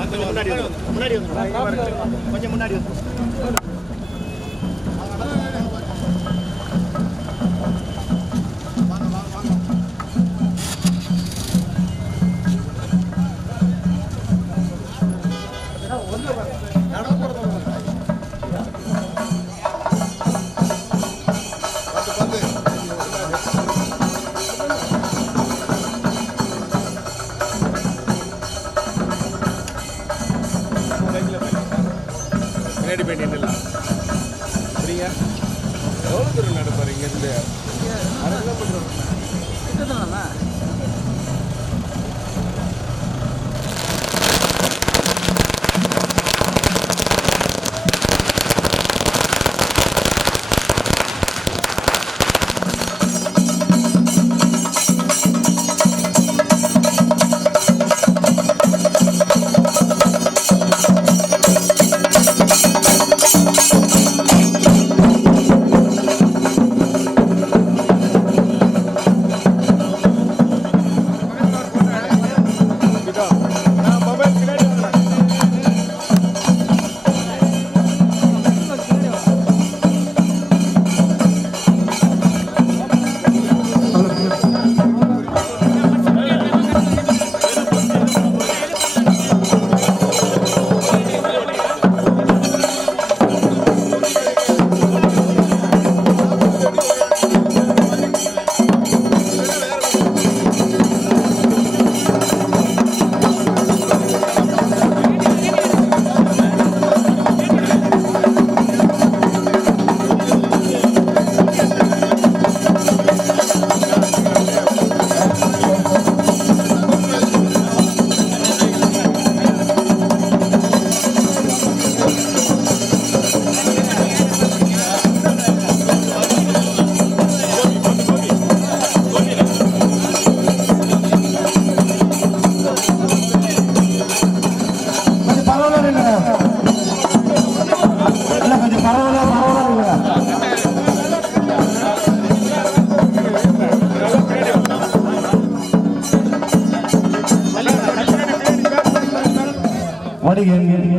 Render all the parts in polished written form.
கொஞ்சம் முன்னாடி வந்து பின்னாடி போய் நின்றுலாம் அப்படிங்க எவ்வளோ தூரம் நடப்பாரு இங்கேருந்து 1/2 கிலோமீட்டர்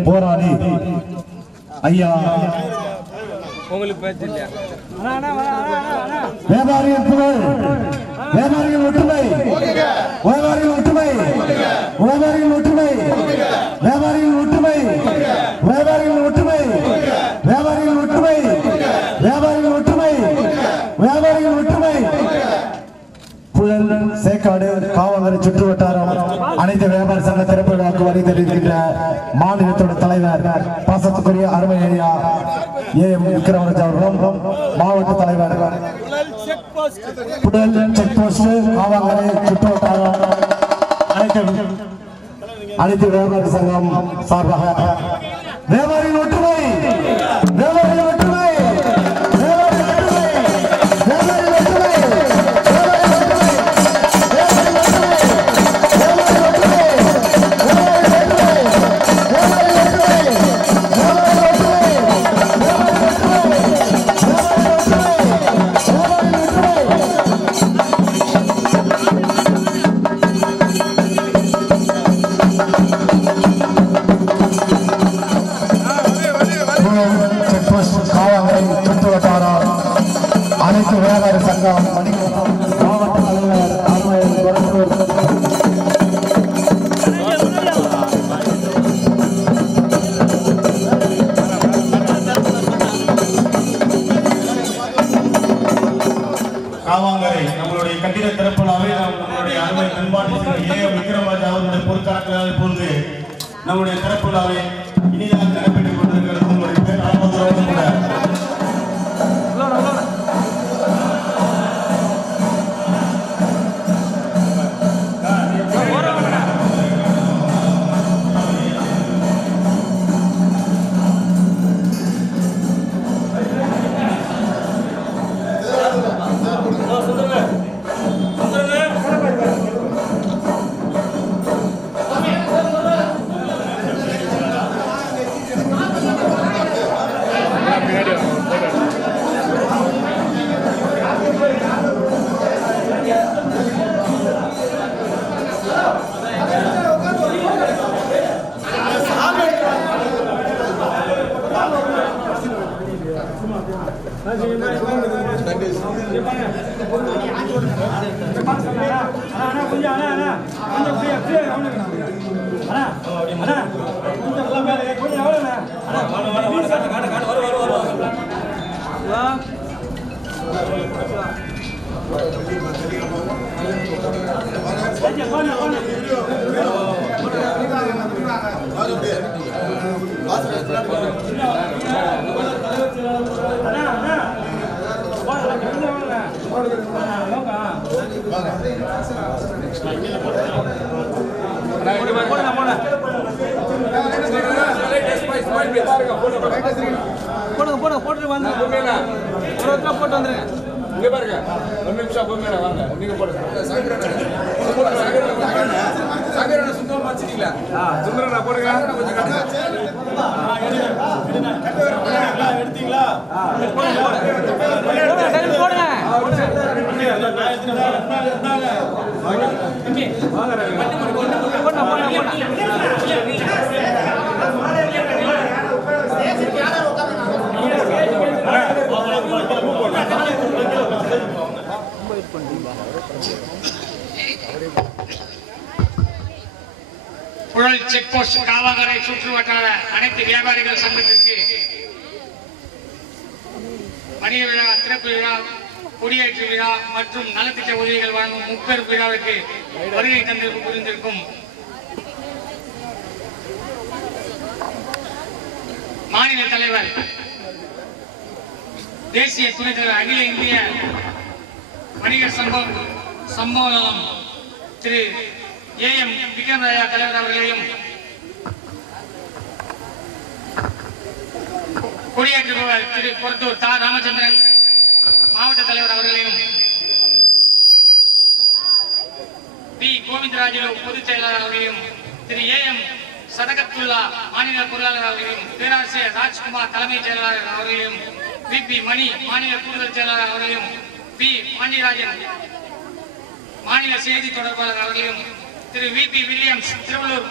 போராளி ஐயா உங்களுக்கு பேச்சு இல்லையா? வியாபாரிகள் புகழ், வியாபாரிகள் ஒற்றுமை, வியாபாரிகள் ஒற்றுமை, வியாபாரிகள் ஒற்றுமை, வியாபாரிகள் ஒற்றுமை, வியாபாரிகள் ஒற்றுமை, வியாபாரிகள் ஒற்றுமை, வியாபாரிகள் ஒற்றுமை, வியாபாரிகள் ஒற்றுமை. புழல் சேக்காடு காவல்துறை சுற்று வட்டாரம் அனைத்து வியாபார சங்க திறப்பு விழாவுக்கு வருகை தெரிவிக்கின்ற மாநிலத்தோட தலைவர் பாசத்துக்குரிய அருமை ஐயா ஏஎம் விக்ரமராஜ் அவர்களும் மாவட்ட தலைவர் புழல் செக் போஸ்ட் காவல்துறை சுற்று வட்டாரம் அனைத்து வியாபார சங்கம் சார்பாக வியாபாரிகள் ஒற்றுமை, வியாபாரிகள் ஒற்றுமை, அனைத்து வியாபார சங்கம் மாவட்ட தலைவர் காவாங்கரை நம்மளுடைய கட்டிட திறப்புலாவை நம்மளுடைய அருமை பெண்பாண்டி ஏஎம் விக்ரமராஜ் அவர்களுடைய பொறுத்தாளர்களால் இப்பொழுது நம்முடைய திறப்புலாவை இனிதாக நடைபெற்றுக் கொண்டிருக்கிறது. உங்களுடைய பேர் ஆர்வத்தோடு கூட போட்டு வந்து போட்டு வந்துருங்க. இங்க பாருங்க, 1 நிமிஷம் பொறுமையா வாங்க. நீங்க போடுங்க. சாகரன சுந்தரம் வச்சிட்டீங்களா? சுந்தரனா போடுங்க. கொஞ்சம் எடுத்தீங்களா? போடுங்க. புழல் செக் போஸ்ட் காவல்துறை சுற்று வட்டார அனைத்து வியாபாரிகள் சங்கத்திற்கு வணிக விழா, திறப்பு விழா, கொடியேற்று விழா மற்றும் நலத்திட்ட உதவிகள் வழங்கும் முப்பெரும் விழாவிற்கு வருகை தந்து புரிந்திருக்கும் மாநில தலைவர், தேசிய துணைத் தலைவர், அகில இந்திய வணிகர் சம்மேளனம் திரு ஏஎம் விக்ரமராஜா தலைவர் அவர்களையும், கொடியேற்றுபவர் திரு கொரத்தூர் தா ராமச்சந்திரன் மாவட்ட தலைவர் அவர்களையும், பி கோவிந்தராஜு பொதுச் செயலாளர் அவர்களையும், திரு ஏஎம் சதகத்துல்லா மாநில பொருளாளர் அவர்களையும், பேராசிரியர் ராஜ்குமார் தலைமைச் செயலாளர் அவர்களையும், பி மணி மாநில கூடுதல் செயலாளர் அவர்களையும், பி பாண்டியராஜன் மாநில செய்தி தொடர்பாளர் அவர்களையும், திரு வி வில்லியம்ஸ் திருவள்ளூர்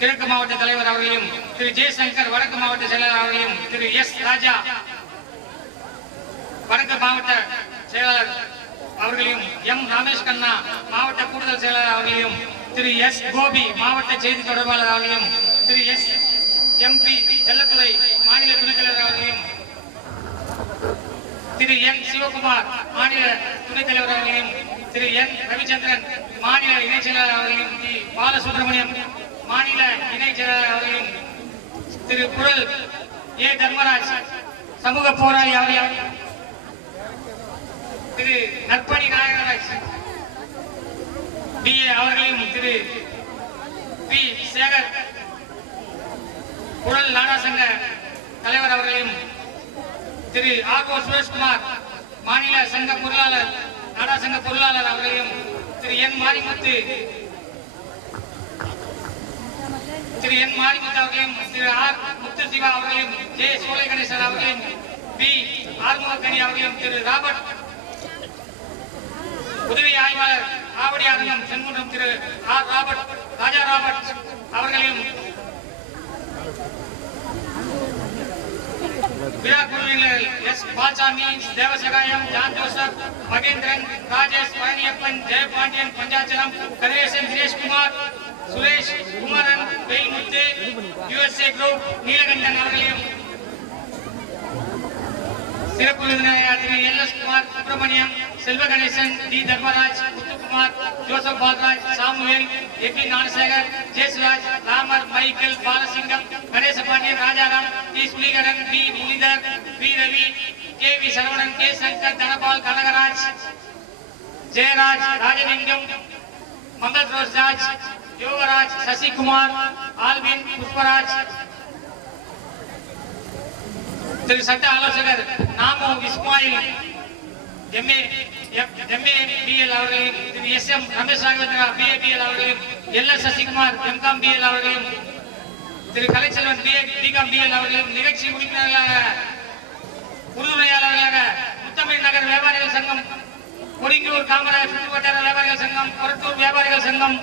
கிழக்கு மாவட்ட தலைவர் அவர்களையும், திரு ஜெய்சங்கர் வடக்கு மாவட்ட செயலாளர் அவர்களையும், திரு எஸ் ராஜா வடக்கு மாவட்ட செயலாளர் அவர்களையும், எம் ரமேஷ் கண்ணா மாவட்ட கூடுதல் செயலாளர் அவர்களையும், திரு எஸ் கோபி மாவட்ட செய்தி தொடர்பாளர் அவர்களையும், திரு எஸ் எம்பி செல்லத்துறை மாநில துணைத் தலைவர் அவர்களையும், திரு என் சிவகுமார் மாநில துணைத் தலைவர் அவர்களையும், திரு என் ரவிச்சந்திரன் மாநில இணைச் செயலாளர் அவர்களையும், தி பாலசுப்ரமணியம் மாநில இணைச் செயலாளர் அவர்களையும், திரு புழல் ஏ தர்மராஜ் சமூக போராளி அவர்களையும், திரு நற்பணி நாயகராஜ் டிஏ அவர்களையும், திரு பி சேகர் புழல் நாடா சங்க தலைவர் அவர்களையும், திரு ஆகோ சுரேஷ்குமார் மாநில சங்க பொருளாளர் நாடா சங்க பொருளாளர் அவர்களையும், திரு என் மாரிமுத்து அவர்களையும், திரு ஆர் முத்து சிவா அவர்களையும், ஜே சோலை கணேசன் அவர்களையும், பி ஆர்முகக்கனி அவர்களையும், திரு ராபர்ட் உதவி ஆய்வாளர் ஆவடி அரங்கம் Sengundram Thiru R Robert Raja Robert அவர்களையும், விழா குழுவினர் S Palsamy, Devasagayam, John Joseph, Mahendran, Rajesh, Palaniappan, Jeyapandian, Panchachalam, Kathiresan, Dineshkumar, Suresh, Kumaran, Veyilmuthu, USA group, Neelakandan அவர்களையும், சிறப்பு விருந்தினர் Thiru L S. Kumar, Subramaniam, Selva Ganesan, D Dharmaraj, Muthukumar, Joseph Paulraj, Samuel, Eby Gnanasekar, Jesuraj, Ramar, Michael, Balasingam, Ganesapandian, Rajaram, D Sulikaran, P Munidhar, P Ravi, K V Saravanan, K Shankar, Dhanapal, Kanagaraj, Jeyaraj, Rajalingam, Mangal ரோஸ்ராஜ், Yogaraj, Sasikumar, Alvin, Pushparaj, திரு சட்ட ஆலோசகர் நாமோ இஸ்மாயில் MA.BL அவர்களையும், திரு SM ரமேஷ் ராகவேந்திரா BA.BL அவர்களையும், LS சசிகுமார் MCom BL அவர்களையும், திரு கலைச்செல்வன் BCom BL அவர்களையும், நிகழ்ச்சி உறுப்பினர்களாக உறுதுணையாளர்களாக முத்தமிழ் நகர் வியாபாரிகள் சங்கம், கொடிங்கூர் காமராஜ் சுற்றுவட்டார வியாபாரிகள் சங்கம், கொரட்டூர் வியாபாரிகள் சங்கம்,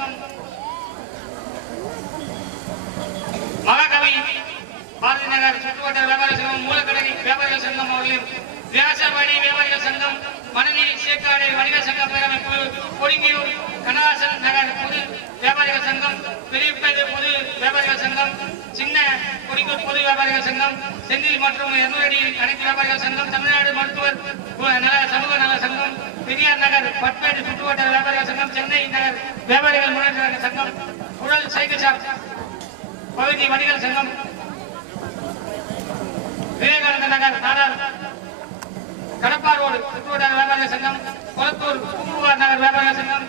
மகாகவி பாரதி நகர் சுற்றுவட்டார வியாபாரிகள் சங்கம், மூலக்கடை வியாபாரிகள் சங்கம் அவர்களையும், வியாசவாடி வியாபாரிகள் சங்கம், மணலி சேக்காடு வணிகர் சங்க பேரமைப்பு, கொடிமியூர் கனகாசன் நகர் பொது வியாபாரிகள் சங்கம், பெரியப்பேடு பொது வியாபாரிகள் சங்கம், சின்ன கொடிக்கூர் பொது வியாபாரிகள் சங்கம், செந்தில் மற்றும் 200 அடி அனைத்து வியாபாரிகள் சங்கம், தமிழ்நாடு மருத்துவர் நல சமூக நல சங்கம், பெரியார் நகர் பட்பேடு சுற்றுவட்டார வியாபாரிகள் சங்கம், சென்னை நகர் வியாபாரிகள் முன்னேற்ற சங்கம், குழல் சைக்கிள் ஷாப் பகுதி வணிகர் சங்கம், விவேகானந்த நகர் நாடார் கடப்பார் ரோடு சுற்றுவட்டார வியாபாரிகள் சங்கம், கொளத்தூர் பூம்புகார் நகர் வியாபாரிகள் சங்கம்,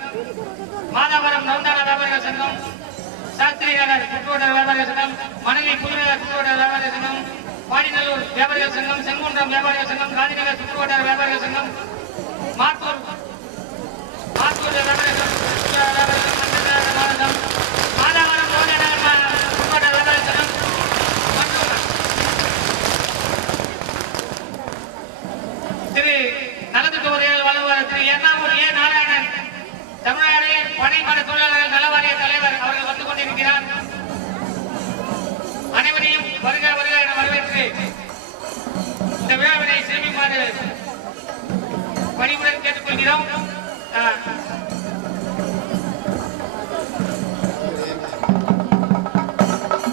மாதாவரம் நவந்தான வியாபாரிகள் சங்கம், சாஸ்திரி நகர் சுற்றுவட்டார வியாபாரிகள் சங்கம், மணலி புதுநகர் சுற்றுவட்டார வியாபாரிகள் சங்கம், பாடிநல்லூர் வியாபாரிகள் சங்கம், செங்குன்றம் வியாபாரிகள் சங்கம், காந்திநகர் சுற்றுவட்டார வியாபாரிகள் சங்கம், மாத்தூர் வியாபாரிகள் சங்கம், மாதாவரம் சுற்றுவட்டார வியாபாரிகள் சங்கம் திரு நலத்திட்ட உதவிகள் வழங்குவார் திரு எர்ணாமூர் ஏ நாராயணன், தமிழ்நாடு பனைமர தொழிலாளர்கள் நல வாரிய தலைவர் அவர்கள் வந்து கொண்டிருக்கிறார். அனைவரையும் வருக வருக என வரவேற்று இந்த விழாவினை சிறப்பிக்குமாறு பணிவுடன் கேட்டுக்கொள்கிறோம்.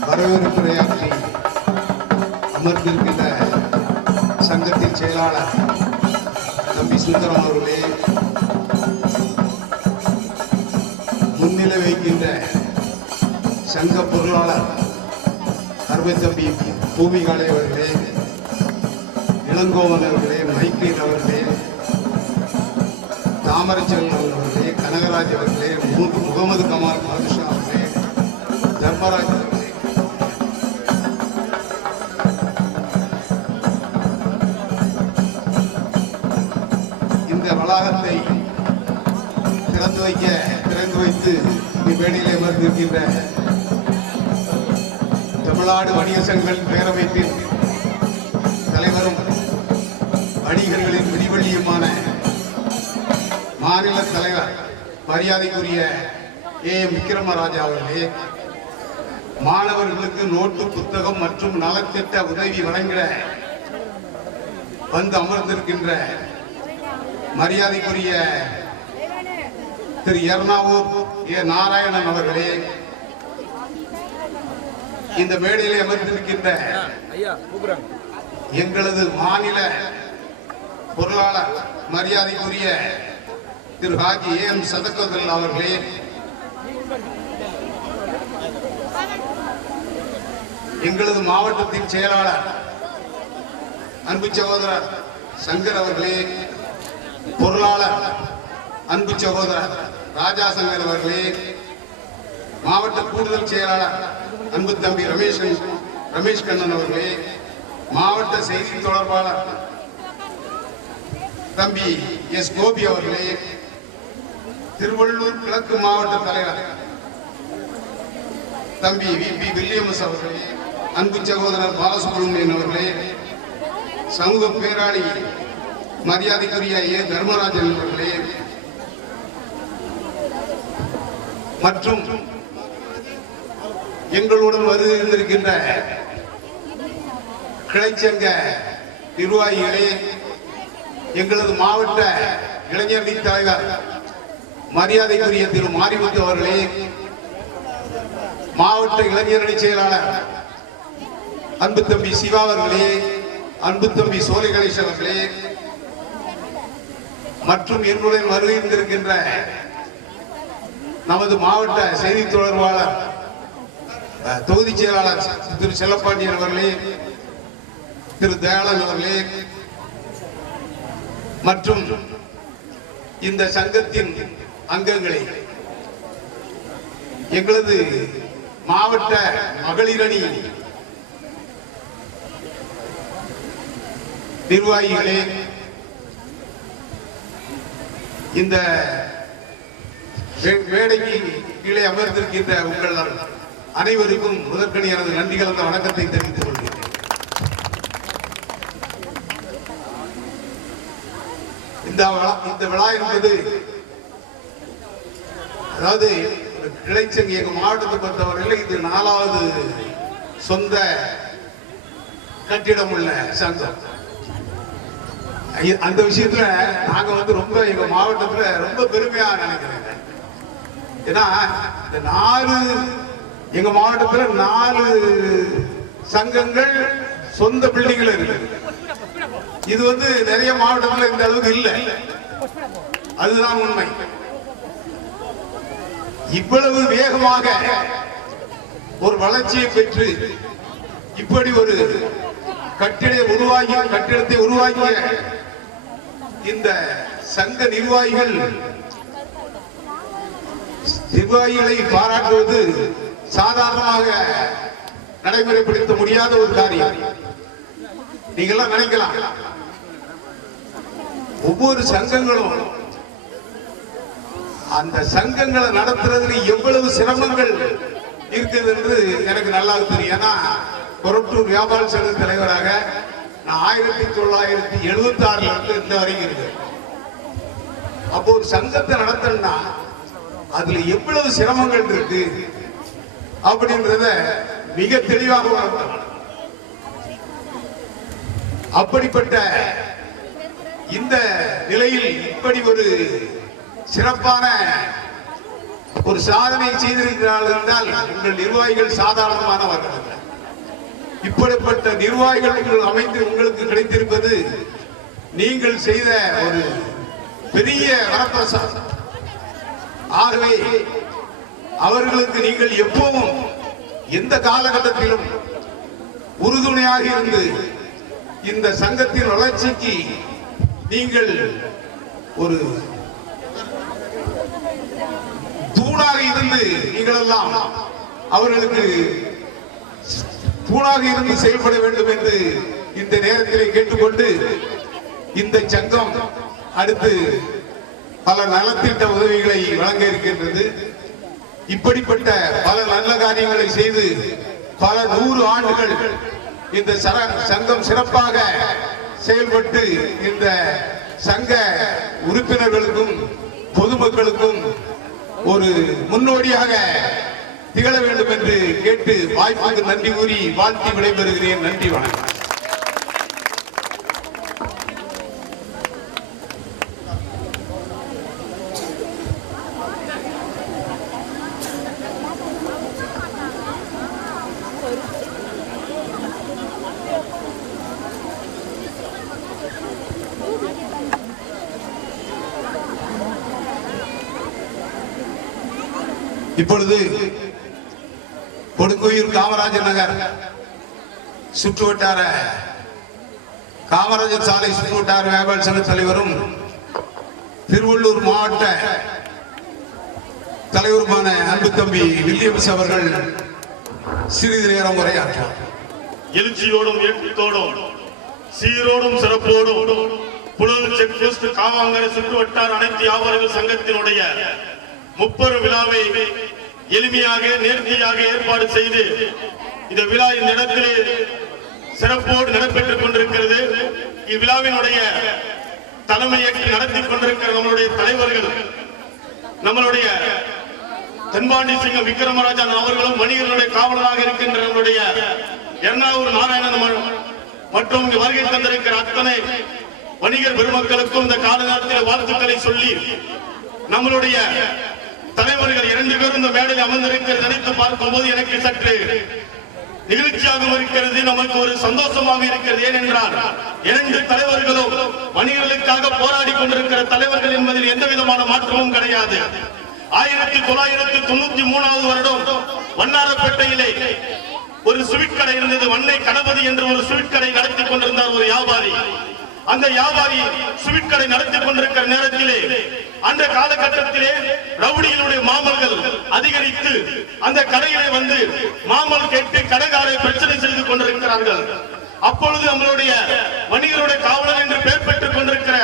வரவேற்புரையாற்றி அமர்ந்திருக்கின்ற சங்கத்தின் செயலாளர் தம்பி சுந்தரம் அவர்களே, முன்னிலை வைக்கின்ற சங்க பொருளாளர் அருமை தம்பி பூமிகாலை அவர்களே, இளங்கோவன் அவர்களே, மைக்கேல் அவர்களே, தாமரச்செல்வன் அவர்களே, கனகராஜ் அவர்களே, முகமது கமால் பாதுஷா அவர்களே, தர்மராஜ் அவர்களே, இந்த வளாகத்தை திறந்து வைத்து இவ்வேளையிலே அமர்ந்திருக்கின்ற தமிழ்நாடு வணிக சங்கங்கள் பேரமைப்பின் தலைவரும் வணிகர்களின் விடிவெளியுமான மாநில தலைவர் மரியாதைக்குரிய ஏ விக்ரமராஜா அவர்களே, மாணவர்களுக்கு நோட்டு புத்தகம் மற்றும் நலத்திட்ட உதவி வழங்கிட வந்து அமர்ந்திருக்கின்ற மரியாதைக்குரிய திரு எர்ணாவூர் ஏ நாராயணன் அவர்களே, இந்த மேடையிலே அமர்ந்திருக்கின்ற எங்களது மாநில பொருளாளர் மரியாதைக்குரிய திரு ஹாஜி ஏ.எம். சதகத்துல்லா அவர்களே, எங்களது மாவட்டத்தின் செயலாளர் அன்பு சகோதரர் சங்கர் அவர்களே, பொருளாளர் அன்பு சகோதரர் ராஜா சங்கர் அவர்களே, மாவட்ட கூடுதல் செயலாளர் அன்பு தம்பி ரமேஷ் கண்ணன் அவர்களே, மாவட்ட செய்தி தொடர்பாளர் தம்பி எஸ். கோபி அவர்களே, திருவள்ளூர் கிழக்கு மாவட்ட தலைவர் தம்பி வி.பி. வில்லியம்ஸ் அவர்களே, அன்பு சகோதரர் பாலசுப்ரமணியன் அவர்களே, சமூக பேராளி மரியாதைக்குரிய ஏ. தர்மராஜன் அவர்களே மற்றும் எங்களுடன் வருகின்ற கிளைச்சங்க நிர்வாகிகளே, எங்களது மாவட்ட இளைஞரணி தலைவர் மரியாதைக்குரிய திரு மாரிமுத்து அவர்களே, மாவட்ட இளைஞரணி செயலாளர் அன்பு தம்பி சிவா அவர்களே, அன்பு தம்பி சோலை கணேசன் அவர்களே மற்றும் என்னுடன் வருகின்றிருக்கின்ற நமது மாவட்ட செய்தி தொடர்பாளர் தொகுதி செயலாளர் திரு செல்லப்பாண்டியன் அவர்களே, திரு தயாளன் அவர்களே மற்றும் இந்த சங்கத்தின் அங்கங்களே, எங்களது மாவட்ட மகளிரணி நிர்வாகிகளே, இந்த மேடைக்கு கீழே அமர்ந்திருக்கின்ற உங்கள் அனைவருக்கும் முதற்கணி எனது நன்றி கலந்த வணக்கத்தை தெரிவித்துக் கொள்கிறேன். இந்த விழா என்பது அதாவது கிளைச்சங்க எங்க மாவட்டத்தை பொறுத்தவரையில் இது 4வது சொந்த கட்டிடம் உள்ள சங்கம். அந்த விஷயத்துல நாங்க வந்து ரொம்ப எங்க மாவட்டத்துல ரொம்ப பெருமையா நினைக்கிறேன். ஏன்னா இந்த 4 எங்க மாவட்டத்துல 4 சங்கங்கள் சொந்த பில்டிங்ல இருக்கு. இது வந்து நிறைய மாவட்டத்துல இந்த அளவுக்கு இல்லை. அதுதான் உண்மை. இவ்வளவு வேகமாக ஒரு வளர்ச்சியை பெற்று இப்படி ஒரு கட்டிடத்தை உருவாக்கிய இந்த சங்க நிர்வாகிகளை பாராட்டுவது சாதாரணமாக நடைமுறைப்படுத்த முடியாத ஒரு காரியம். நீங்கெல்லாம் நினைக்கலாம் ஒவ்வொரு சங்கங்களும் அந்த சங்கங்களை நடத்துறதுல எவ்வளவு சிரமங்கள் இருக்குது என்று எனக்கு நல்லா தெரியும். ஏன்னா கொரட்டூர் வியாபார சங்க தலைவராக நான் 1976 இருந்து இந்த வரைக்கும் இருக்கு. அப்போ ஒரு சங்கத்தை நடத்தணும்னா அதுல எவ்வளவு சிரமங்கள் இருக்கு அப்படின்றத மிக தெளிவாக உணர்ந்தார். அப்படிப்பட்ட இந்த நிலையில் இப்படி ஒரு சிறப்பான ஒரு சாதனை செய்திருக்கிறார்கள் என்றால் உங்கள் நிர்வாகிகள் சாதாரணமானவர்கள். இப்படிப்பட்ட நிர்வாகிகள் அமைந்து உங்களுக்கு கிடைத்திருப்பது நீங்கள் செய்த ஒரு பெரிய வரப்பிரசாதம். ஆகவே அவர்களுக்கு நீங்கள் எப்பவும் எந்த காலகட்டத்திலும் உறுதுணையாக இருந்து இந்த சங்கத்தின் வளர்ச்சிக்கு நீங்கள் ஒரு தூணாக இருந்து நீங்கள் எல்லாம் அவர்களுக்கு தூணாக இருந்து செயல்பட வேண்டும் என்று இந்த நேரத்தில் கேட்டுக்கொண்டு இந்த சங்கம் அடுத்து பல நலத்திட்ட உதவிகளை வழங்க இருக்கின்றது. இப்படிப்பட்ட பல நல்ல காரியங்களை செய்து பல 100 ஆண்டுகள் இந்த சங்கம் சிறப்பாக செயல்பட்டு இந்த சங்க உறுப்பினர்களுக்கும் பொதுமக்களுக்கும் ஒரு முன்னோடியாக திகழ வேண்டும் என்று கேட்டு வாய்ப்புக்கு நன்றி கூறி வாழ்த்தி விடைபெறுகிறேன். நன்றி, வணக்கம். இப்பொழுது கொடுங்கோயூர் காமராஜர் நகர் சுற்றுவட்டார காமராஜர் சாலை சுற்றுவட்டார வியாபார சங்க தலைவரும் திருவள்ளூர் மாவட்ட தலைவருமான அன்பு தம்பி வில்லியம்ஸ் அவர்கள் சிறிது நேரம் உரையாற்றார். எழுச்சியோடும் ஏற்றத்தோடும் சீரோடும் சிறப்போடும் புலவு செக் போஸ்ட் காவாங்கரை சுற்றுவட்டார அனைத்து வியாபாரிகள் சங்கத்தினுடைய 30 விழாவை எளிமையாக நேர்த்தியாக ஏற்பாடு செய்து இந்த விழா இந்த இடத்திலே சிறப்போடு நடைபெற்றுக் கொண்டிருக்கிறது. இவ்விழாவினுடைய தலைமையேற்று நடத்தி கொண்டிருக்கிற நம்மளுடைய தலைவர்கள் நம்மளுடைய தென்பாண்டி சிங்கம் விக்ரமராஜன் அவர்களும் வணிகர்களுடைய காவலராக இருக்கின்ற நம்முடைய எர்ணாவூர் நாராயணன் மற்றும் இங்கு வருகை தந்திருக்கிற அத்தனை வணிகர் பெருமக்களுக்கும் இந்த கால நேரத்தில் வாழ்த்துக்களை சொல்லி நம்மளுடைய தலைவர்கள் 2 பேரும் இந்த மேடையில் அமர்ந்திருக்கிறது நினைத்து பார்க்கும் போது எனக்கு சற்று நிகழ்ச்சியாகவும் இருக்கிறது, நமக்கு ஒரு சந்தோஷமாக இருக்கிறது. ஏனென்றால் 2 தலைவர்களும் வணிகர்களுக்காக போராடி கொண்டிருக்கிற தலைவர்கள் என்பதில் எந்த விதமான மாற்றமும் கிடையாது. 1993 வருடம் வண்ணாரப்பேட்டையிலே ஒரு ஸ்வீட் கடை இருந்தது. வண்ணை கணபதி என்று ஒரு ஸ்வீட் கடை நடத்தி கொண்டிருந்தார் ஒரு வியாபாரி. அந்த வியாபாரி ஸ்வீட் கடை நடத்தி கொண்டிருக்கிற நேரத்திலே அந்த காலகட்டத்திலே ரவுடிகளுடைய மாமல்கள் அதிகரித்து அந்த கடையிலே வந்து மாமல் கேட்டு கடைக்காரை பிரச்சனை செய்து கொண்டிருக்கிறார்கள். அப்பொழுது நம்மளுடைய வணிகருடைய காவலர் என்று பெயர் பெற்றுக் கொண்டிருக்கிற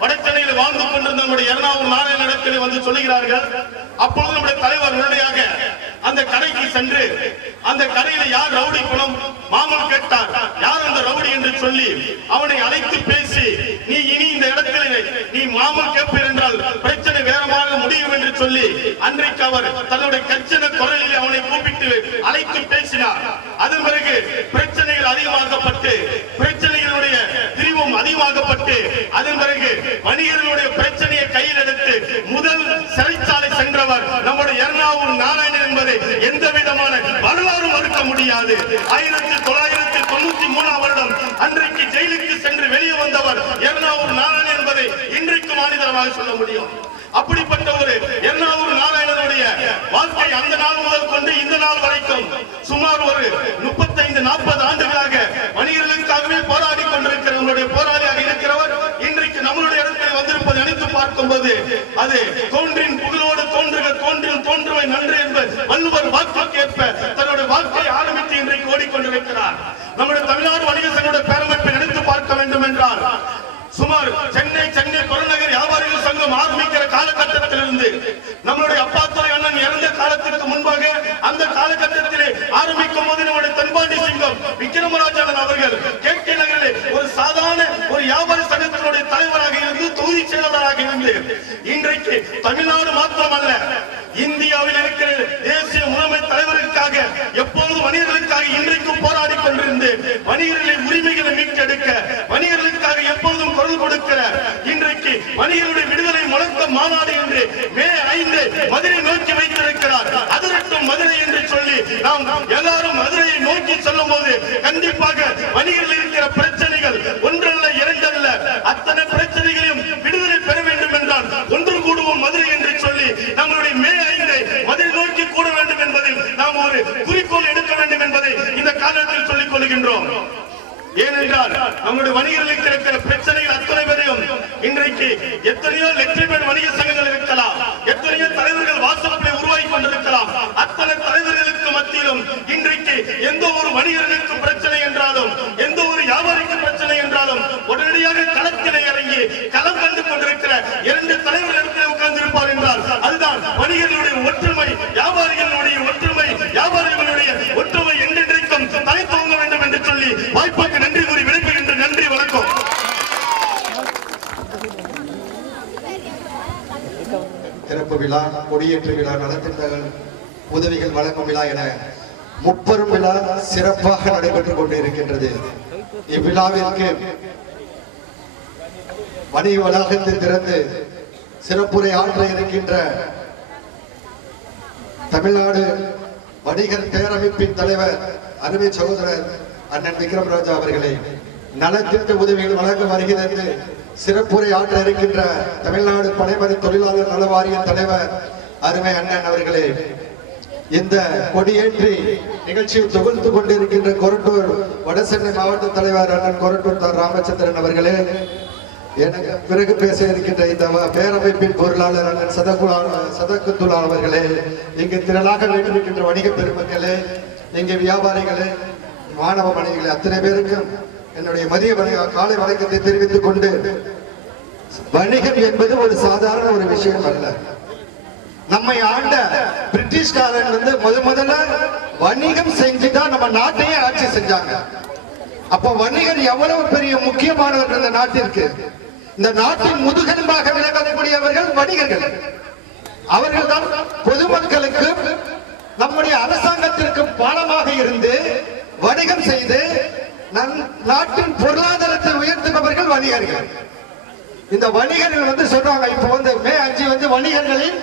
வடச்சென்னையில் வாழ்ந்து கொண்டிருந்த நம்முடைய எர்ணாவூர் நாராயணனிடத்தில் வந்து சொல்லுகிறார்கள். அப்பொழுது நம்முடைய தலைவர் உடனடியாக அந்த கடைக்கு சென்று அந்த கடையில யார் ரவுடி குணம் மாமல் கேட்டார், யார் அந்த ரவுடி என்று சொல்லி அவனை அழைத்து பேசி, நீ இனி இந்த இடத்தில் நீ மாமல் கேட்பீர் என்றால் பிரச்சனை வேறமாக முடியும் என்று சொல்லி அன்றைக்கு அவர் தன்னுடைய கச்சன குரலில் அவனை கூப்பிட்டு அழைத்து பேசினார். அதன் பிறகு பிரச்சனைகள் அதிகமாகப்பட்டு பிரச்சனைகளுடைய திரிவும் அதிகமாகப்பட்டு வணிகர்களுடைய பிரச்சனையை கையில் எடுத்து முதல் சிறைச்சாலை சென்றவர் நம்முடைய எர்ணாவூர் நாராயணன் என்பதை எந்த விதமான வரலாறு மறுக்க முடியாது. 1993 வருடம் அன்றைக்கு ஜெயிலுக்கு சென்று வெளியே வந்தவர் எர்ணாவூர் நாராயணன் என்பதை இன்றைக்கு மாநிலமாக சொல்ல முடியும். அப்படிப்பட்ட ஒரு எர்ணாவூர் நாராயணனுடைய வாழ்க்கை அந்த நாள் முதல் கொண்டு இந்த நாள் வரைக்கும் சுமார் ஒரு 35-40 ஆண்டுகளாக வணிகர்களுக்காகவே போராடி கொண்டிருக்கிற நம்முடைய போராளியாக இருக்கிறவர் இன்றைக்கு நம்மளுடைய இடத்தில் வந்திருப்பதை நினைத்து பார்க்கும்போது அது தோன்றின் புகழோடு தோன்றுக தோன்றும் தோன்றுவை நன்று என்பது வள்ளுவர் வாக்குக்கேற்ப தன்னுடைய வாழ்க்கையை ஆரம்பித்து இன்றைக்கு ஓடிக்கொண்டிருக்கிறார். நம்முடைய தமிழ்நாடு வணிக சங்கங்களுடைய பேரமைப்பை நினைத்து பார்க்க வேண்டும் என்றால் சுமார் சென்னை புறநகர் வியாபாரிகள் சங்கம் ஆரம்பிக்கிற காலகட்டத்திலிருந்து நம்மளுடைய அப்பாத்துறை அண்ணன் இறந்த காலத்திற்கு முன்பாக அந்த காலகட்டத்திலே ஆரம்பிக்கும் போது நம்முடைய தென்பாண்டி சிங்கம் விக்ரமராஜன் அவர்கள் கேகே நகரிலே ஒரு சாதாரண ஒரு வியாபாரி சங்கத்தினுடைய தலைவராக இருந்து தொகுதி செயலாளராக இருந்து இன்றைக்கு தமிழ்நாடு மாத்திரமல்ல இந்தியாவில் இருக்கிற தேசிய முதன்மை தலைவர்களுக்காக எப்போதும் வணிகர்களுக்காக இன்றைக்கும் போராடி கொண்டிருந்து வணிகர்களின் உரிமைகளை மீட்டெடுக்க வணிகர்களுக்காக எப்போதும் குரல் கொடுக்கிற இன்றைக்கு வணிகர்களுடைய விடுதலை முழக்க மாநாடு என்று மே 5 மதுரை நோக்கி வைத்திருக்கிறார். அதிரட்டும் மதுரை என்று சொல்லி நாம் எல்லாரும் மதுரையை நோக்கி செல்லும் போது கண்டிப்பாக வணிகர்கள் இருக்கிற பிரச்சனைகள் ஒன்றல்ல இரண்டல்ல அத்தனை பிரச்சனைகளையும் விடுதலை பெற வேண்டும் என்றால் ஒன்று கூடுவோம் மதுரை என்று சொல்லி நம்மளுடைய மே 5 மதுரை நோக்கி கூட வேண்டும் என்பதில் நாம் ஒரு குறிக்கோள் எடுக்க வேண்டும் என்பதை இந்த காலத்தில் சொல்லிக் கொள்கின்றோம். ஏனென்றால் நம்முடைய வணிகர்களுக்கு இருக்கிற பிரச்சனைகள் அத்தனை பேரையும் இன்றைக்கு எத்தனையோ லட்சம் வணிக சங்கங்கள் இருக்கலாம், எத்தனையோ தலைவர்கள் வாட்ஸ்அப்பில் உருவாகி கொண்டிருக்கலாம். அத்தனை தலைவர்களுக்கு மத்தியிலும் இன்றைக்கு எந்த ஒரு வணிகர்களுக்கு பிரச்சனை என்றாலும் எந்த ஒரு வியாபாரிக்கு பிரச்சனை என்றாலும் உடனடியாக களத்திலே இறங்கி களம் கண்டு கொண்டிருக்கிற 2 தலைவர்கள் இடத்தில் உட்கார்ந்து இருப்பார் என்றால் அதுதான் வணிகர்களுடைய ஒற்றுமை, வியாபாரிகளுடைய ஒற்றுமை, வியாபாரிகளுடைய ஒற்றுமை என்றென்றைக்கும் தலை தூங்க வேண்டும் என்று சொல்லி வாய்ப்புக்கு நன்றி கூறி விடைபெறுகின்ற. நன்றி, வணக்கம். திறப்பு விழா, கொடியேற்று விழா, நலத்திட்டங்கள், உதவிகள் வழங்கும் விழா என முப்பெரும் விழா சிறப்பாக நடைபெற்றுக் கொண்டிருக்கின்றது. இவ்விழாவிற்கு வணிக வளாகத்தில் திறந்து சிறப்புரை ஆற்ற இருக்கின்ற தமிழ்நாடு வணிகர் பேரமைப்பின் தலைவர் அருமை சகோதரர் அண்ணன் விக்ரமராஜா அவர்களை நலத்திட்ட உதவிகள் வழங்க வருகிறது சிறப்புரை ஆற்ற இருக்கின்ற தமிழ்நாடு பனைமர தொழிலாளர் நல வாரிய தலைவர் அருமை அண்ணன் அவர்களே, இந்த கொடியேற்றி நிகழ்ச்சியில் தொகுத்து கொண்டிருக்கின்ற கொரட்டூர் வடசென்னை மாவட்ட தலைவர் அண்ணன் கொரட்டூர் ராமச்சந்திரன் அவர்களே, எனக்கு பிறகு பேச இருக்கின்ற இந்த பேரமைப்பின் பொருளாளர் அண்ணன் சதகுத்துலா அவர்களே, இங்கு திரளாக வைத்திருக்கின்ற வணிக பெருமக்களே, இங்கு வியாபாரிகளே, மாணவ மனைவிகளே, அத்தனை பேருக்கும் என்னுடைய மதிய காலை வணக்கத்தை தெரிவித்துக் கொண்டு, வணிகம் என்பது ஒரு சாதாரண ஒரு விஷயம் அல்ல. நம்மை ஆண்ட பிரிட்டிஷ்காரன் முதல்ல வணிகம் செஞ்சுதான் நம்ம நாட்டையே ஆட்சி செஞ்சாங்க. அப்ப வணிகர் எவ்வளவு பெரிய முக்கியமானவர்கள் இந்த நாட்டிற்கு. இந்த நாட்டின் முதுகெலும்பாக விளங்கக்கூடியவர்கள் வணிகர்கள். அவர்கள் தான் பொதுமக்களுக்கு நம்முடைய அரசாங்கத்திற்கு பாலமாக இருந்து வணிகம் செய்து நாட்டின் பொருளாதாரத்தை உயர்த்துபவர்கள் வணிகர்கள். இந்த வணிகர்கள் சொல்றாங்க, இப்ப மே 5 வணிகர்களின்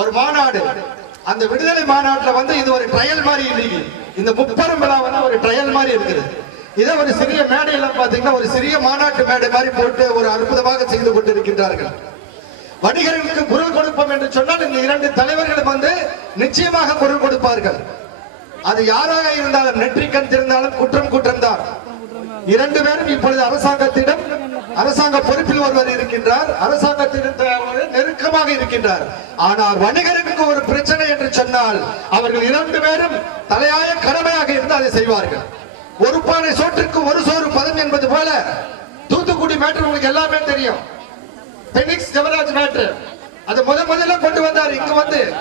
ஒரு மாநாடு. அந்த விடுதலை மாநாட்டில் இது ஒரு ட்ரையல் மாதிரி இன்னைக்கு இந்த முப்பெரும் விழா ஒரு ட்ரையல் மாதிரி இருக்குது. இதை ஒரு சிறிய மேடையில பாத்தீங்கன்னா ஒரு சிறிய மாநாட்டு மேடை மாதிரி போட்டு ஒரு அற்புதமாக செய்து கொண்டிருக்கின்றார்கள். வணிகர்களுக்கு குரல் கொடுப்போம் என்று சொன்னால் இந்த 2 தலைவர்கள் நிச்சயமாக குரல் கொடுப்பார்கள். அது யாராக இருந்தாலும் நெற்றிக்கண் திறந்தாலும் குற்றம் குற்றம் தான். 2 பேரும் இப்பொழுது அரசாங்கத்திடம் அரசாங்க பொறுப்பில் ஒருவர் இருக்கின்றார், அரசாங்கத்திடம் நெருக்கமாக இருக்கின்றார். ஆனால் வணிகருக்கு ஒரு பிரச்சனை என்று சொன்னால் அவர்கள் 2 பேரும் தலையாய கடமையாக இருந்து அதை செய்வார்கள். ஒரு பானை சோற்றுக்கு ஒரு சோறு பதம் என்பது போல தூத்துக்குடி மேட்டர் உங்களுக்கு எல்லாமே தெரியும். பெனிக்ஸ் ஜெவராஜ் மேட்டர் அது முதல்ல கொண்டு வந்தார். இங்க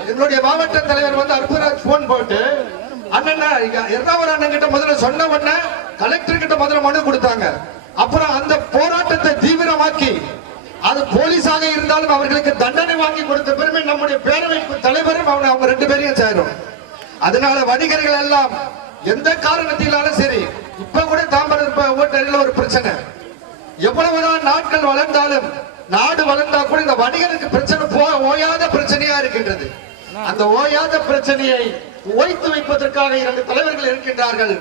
எங்களுடைய மாவட்ட தலைவர் அற்புதராஜ் போன் போட்டு அண்ணன் எர்ணாவூர் அண்ணன் கிட்ட முதல்ல சொன்ன உடனே கலெக்டர் கிட்ட முதல்ல மனு கொடுத்தாங்க. அப்புறம் அந்த போராட்டத்தை தீவிரமாக்கி அது போலீஸாக இருந்தாலும் அவர்களுக்கு தண்டனை வாங்கி கொடுத்த பெருமை நம்முடைய பேரவைப்பு தலைவரும் அவங்க 2 பேரையும் சேரும். அதனால வணிகர்கள் எல்லாம் எந்த காரணத்தினாலும் சரி, இப்ப கூட தாம்பரம் ஓட்டரில் ஒரு பிரச்சனை, எவ்வளவுதான் நாட்கள் வளர்ந்தாலும் நாடு வளர்ந்தா கூட இந்த வணிகருக்கு பிரச்சனை ஓயாத பிரச்சனையா இருக்கின்றது. அந்த ஓயாத பிரச்சனையை ஓய்த்து வைப்பதற்காக 2 தலைவர்கள் இருக்கின்றார்கள்.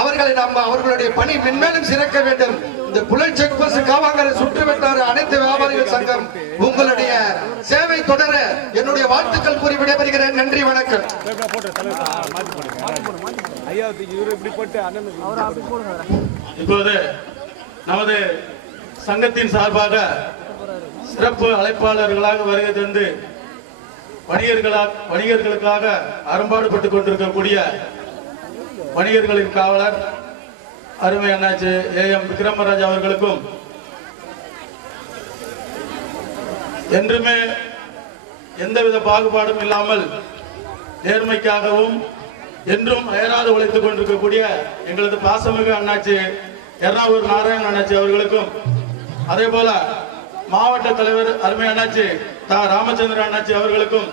அவர்களை அவர்களுடைய பணி மென்மேலும் சிறக்க வேண்டும். இந்த புழல் செக் போஸ்ட் காவாங்கரை சுற்று வட்டார அனைத்து வியாபாரிகள் சங்கம் உங்களுடைய சேவை தொடர என்னுடைய வாழ்த்துக்கள் கூறி விடைபெறுகிறேன். நன்றி, வணக்கம். இப்போது நமது சங்கத்தின் சார்பாக சிறப்பு அழைப்பாளர்களாக வருகை தந்து வணிகர்களுக்காக அரும்பாடுபட்டுக் கொண்டிருக்கக்கூடிய வணிகர்களின் காவலர் அருமை அண்ணாச்சி ஏஎம் விக்ரமராஜ் அவர்களுக்கும் என்றுமே எந்தவித பாகுபாடும் இல்லாமல் நேர்மைக்காகவும் என்றும் அயராது உழைத்துக் கொண்டிருக்கக்கூடிய எங்களது பாசமிகு அண்ணாச்சி எர்ணாவூர் நாராயண அண்ணாச்சி அவர்களுக்கும், அதே போல மாவட்ட தலைவர் அருமை அண்ணாச்சி ராமச்சந்திர அண்ணாச்சி அவர்களுக்கும்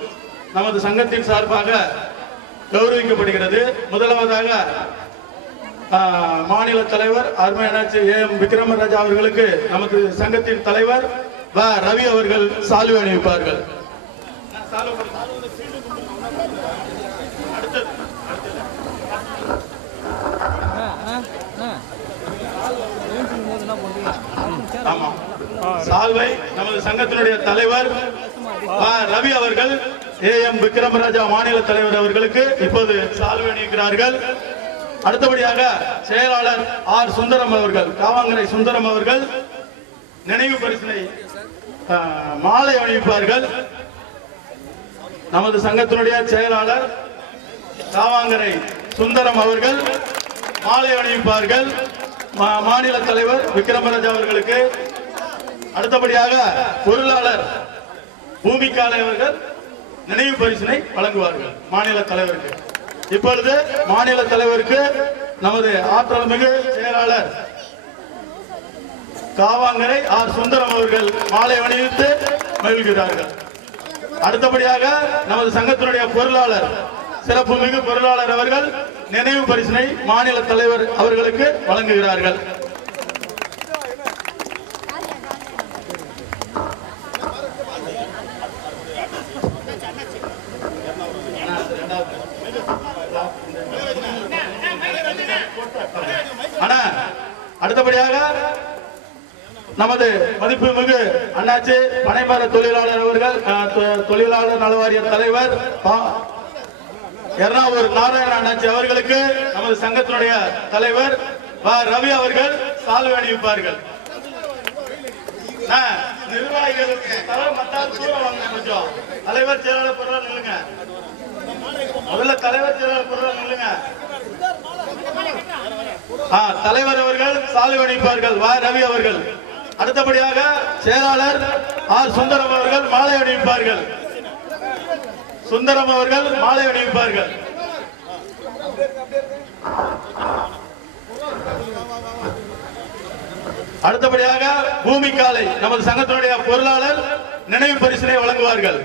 நமது சங்கத்தின் சார்பாக கௌரவிக்கப்படுகிறது. முதலாவதாக மாநில தலைவர் அருமை அண்ணாச்சி ஏஎம் விக்ரமராஜா அவர்களுக்கு நமது சங்கத்தின் தலைவர் ரவி அவர்கள் சால்வை அணிவிப்பார்கள். ஆமா, சால்வை நமது சங்கத்தினுடைய தலைவர் ரவி அவர்கள் ஏஎம் விக்ரமராஜா மாநில தலைவர் அவர்களுக்கு இப்போது சால்வை அணிவிக்கிறார்கள். அடுத்தபடியாக செயலாளர் ஆர் சுந்தரம் அவர்கள், காவாங்கரை சுந்தரம் அவர்கள் நினைவு பரிசினை மாலை அணிவிப்பார்கள். நமது சங்கத்தினுடைய செயலாளர் காவாங்கரை சுந்தரம் அவர்கள் மாலை அணிவிப்பார்கள் மாநில தலைவர் விக்ரமராஜா அவர்களுக்கு. அடுத்தபடியாக பொருளாளர் பூமிகாலை அவர்கள் நினைவு பரிசினை வழங்குவார்கள் மாநில தலைவருக்கு. இப்பொழுது மாநில தலைவருக்கு நமது ஆற்றல் மிகு செயலாளர் காவாங்கரை ஆர் சுந்தரம் அவர்கள் மாலை அணிவித்து மகிழ்கிறார்கள். அடுத்தபடியாக நமது சங்கத்தினுடைய பொருளாளர் சிறப்பு மிகு பொருளாளர் அவர்கள் நினைவு பரிசினை மாநில தலைவர் அவர்களுக்கு வழங்குகிறார்கள். அடுத்தபடியாக நமது மதிப்புமிகு அண்ணாச்சி பனைமர தொழிலாளர் அவர்கள், தொழிலாளர் நலவாரிய தலைவர் எர்ணாவூர் நாராயண அண்ணாச்சி அவர்களுக்கு நமது சங்கத்தினுடைய தலைவர் ரவி அவர்கள் சால்வை அணிவிப்பார்கள். நிர்வாகிகளுக்கு கொஞ்சம் தலைவர் செயலாளர் பொருளாளர் நில்லுங்க. முதல்ல தலைவர் செயலாளர் பொருளாளர் நில்லுங்க. தலைவர் அவர்கள் சால்வை அணிவிப்பார்கள் ரவி அவர்கள். அடுத்தபடியாக செயலாளர் ஆர் சுந்தரம் அவர்கள் மாலை அணிவிப்பார்கள். சுந்தரம் அவர்கள் மாலை அணிவிப்பார்கள். அடுத்தபடியாக பூமிகாலை நமது சங்கத்தினுடைய பொருளாளர் நினைவு பரிசினை வழங்குவார்கள்.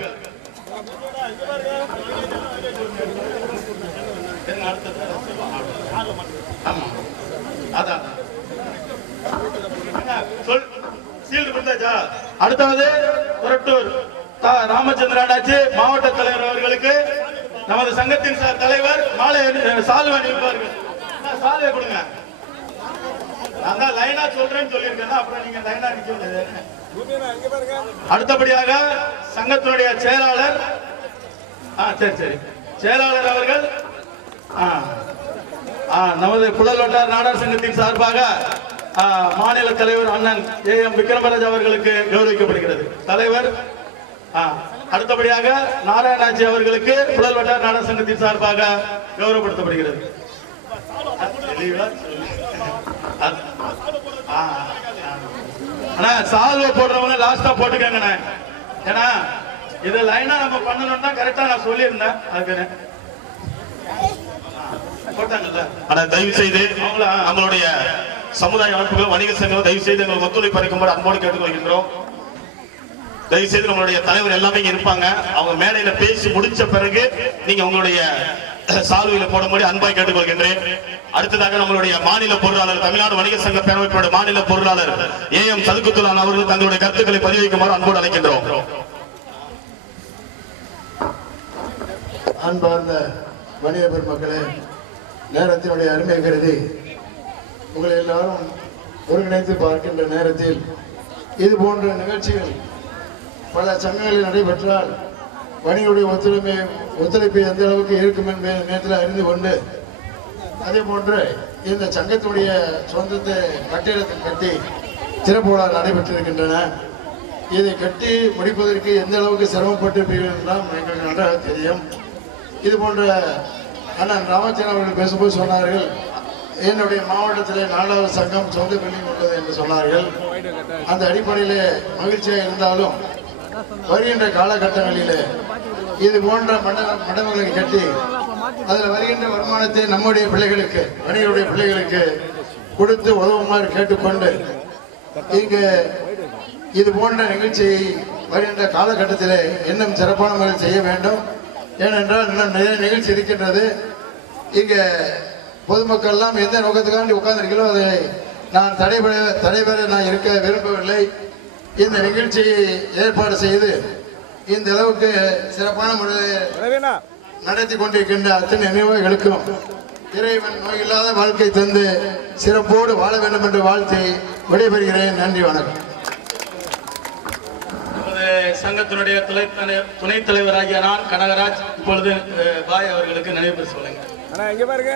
அடுத்தது புரட்டூர் ராமச்சந்திர அண்ணாச்சி மாவட்ட தலைவர் அவர்களுக்கு நமது சங்கத்தின் தலைவர் மாலை சால்வை அணிவிப்பார்கள். சால்வை கொடுங்க. நான் தான் லைனா சொல்றேன்னு சொல்லியிருக்கேன், அப்புறம் நீங்க லைனா நிக்க. அடுத்தபடியாக சங்கத்தினுடைய செயலாளர் சரி செயலாளர் அவர்கள் நமது புழல் வட்டார நாடார் சங்கத்தின் சார்பாக மாநில தலைவர் அண்ணன் ஏஎம் விக்ரமராஜ் அவர்களுக்கு கௌரவிக்கப்படுகிறது. தலைவர் அடுத்தபடியாக நாராயணாச்சி அவர்களுக்கு புழல் வட்டார நாடார் சங்கத்தின் சார்பாக கௌரவப்படுத்தப்படுகிறது. சால்வை போடுறவங்க லாஸ்டா போட்டுக்கங்க. ஏன்னா இது லைனா நம்ம பண்ணணும்னா கரெக்டா நான் சொல்லியிருந்தேன். அதுக்கு தயவு செய்து நம்மளுடைய சமுதாய அமைப்புகள் வணிக சங்கம் தயவு செய்து எங்களுக்கு ஒத்துழைப்பு அளிக்கும்போது அன்போடு கேட்டுக்கொள்கின்றோம். தயவு செய்து நம்மளுடைய தலைவர் எல்லாமே இருப்பாங்க. அவங்க மேடையில பேசி முடிச்ச பிறகு நீங்க உங்களுடைய சாலுவையில் போடும்படி அன்பாய் கேட்டுக்கொள்கின்றேன். அடுத்ததாக நம்மளுடைய மாநில பொருளாளர், தமிழ்நாடு வணிக சங்க பேரமைப்பினுடைய மாநில பொருளாளர் AM சதுக்குத்துலான் அவர்கள் தங்களுடைய கருத்துக்களை பதிவிக்குமாறு அன்போடு அழைக்கின்றோம். அன்பார்ந்த வணிக பெருமக்களே, நேரத்தினுடைய அருமை கருதி உங்களை எல்லாரும் ஒருங்கிணைத்து பார்க்கின்ற நேரத்தில் இது போன்ற நிகழ்ச்சிகள் பல சங்கங்களில் நடைபெற்றால் வணிகளுடைய ஒத்துழைப்பு எந்த அளவுக்கு இருக்கும் என்பதை நேரத்தில் அறிந்து கொண்டு, அதே போன்று இந்த சங்கத்தினுடைய சொந்தத்தை கட்டிடத்தை கட்டி திறப்புகளால் நடைபெற்றிருக்கின்றன. இதை கட்டி முடிப்பதற்கு எந்த அளவுக்கு சிரமப்பட்டிருப்பீர்கள் என்றால் எங்களுக்கு நன்றாக தெரியும். இது போன்ற அண்ணன் ராமச்சந்திரன் அவர்கள் பேசும்போது சொன்னார்கள், என்னுடைய மாவட்டத்தில் 4வது சங்கம் சொந்த பில்டிங் உள்ளது என்று சொன்னார்கள். அந்த அடிப்படையில் மகிழ்ச்சியாக இருந்தாலும் வருகின்ற காலகட்டங்களில் இது போன்ற மண்டபங்களை கட்டி அதில் வருகின்ற வருமானத்தை நம்முடைய பிள்ளைகளுக்கு, வணிகருடைய பிள்ளைகளுக்கு கொடுத்து உதவுமாறு கேட்டுக்கொண்டு, இங்கு இது போன்ற நிகழ்ச்சியை வருகின்ற காலகட்டத்தில் இன்னும் சிறப்பான முறையில் செய்ய வேண்டும். ஏனென்றால் இன்னும் நிறைய நிகழ்ச்சி இருக்கின்றது. இங்கே பொதுமக்கள் எல்லாம் எந்த நோக்கத்துக்காண்டி உட்கார்ந்திருக்கிறோம் அதை நான் தடைபெற நான் இருக்க விரும்பவில்லை. இந்த நிகழ்ச்சியை ஏற்பாடு செய்து இந்த அளவுக்கு சிறப்பான முறையில் நடத்தி கொண்டிருக்கின்ற அத்தனை நிர்வாகிகளுக்கும் இறைவன் நோயில்லாத வாழ்க்கை தந்து சிறப்போடு வாழ வேண்டும் என்று வாழ்த்தி விடைபெறுகிறேன். நன்றி, வணக்கம். சங்கத்தினுடைய துணைத் தலைவராகிய நான் கனகராஜ் இப்பொழுது பாய் அவர்களுக்கு நினைவு சொல்லுங்க. இங்க பாருங்க.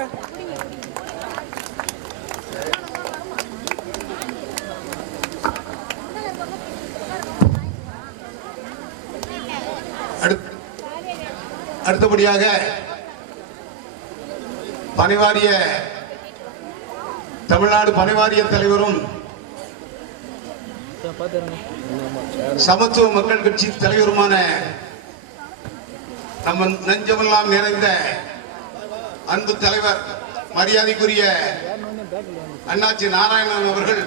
அடுத்தபடியாக தமிழ்நாடு பணிவாரிய தலைவரும் சமத்துவ மக்கள் கட்சி தலைவருமான நம்ம நெஞ்சமெல்லாம் நிறைந்த அன்பு தலைவர் மரியாதைக்குரிய அண்ணாச்சி நாராயணன் அவர்கள்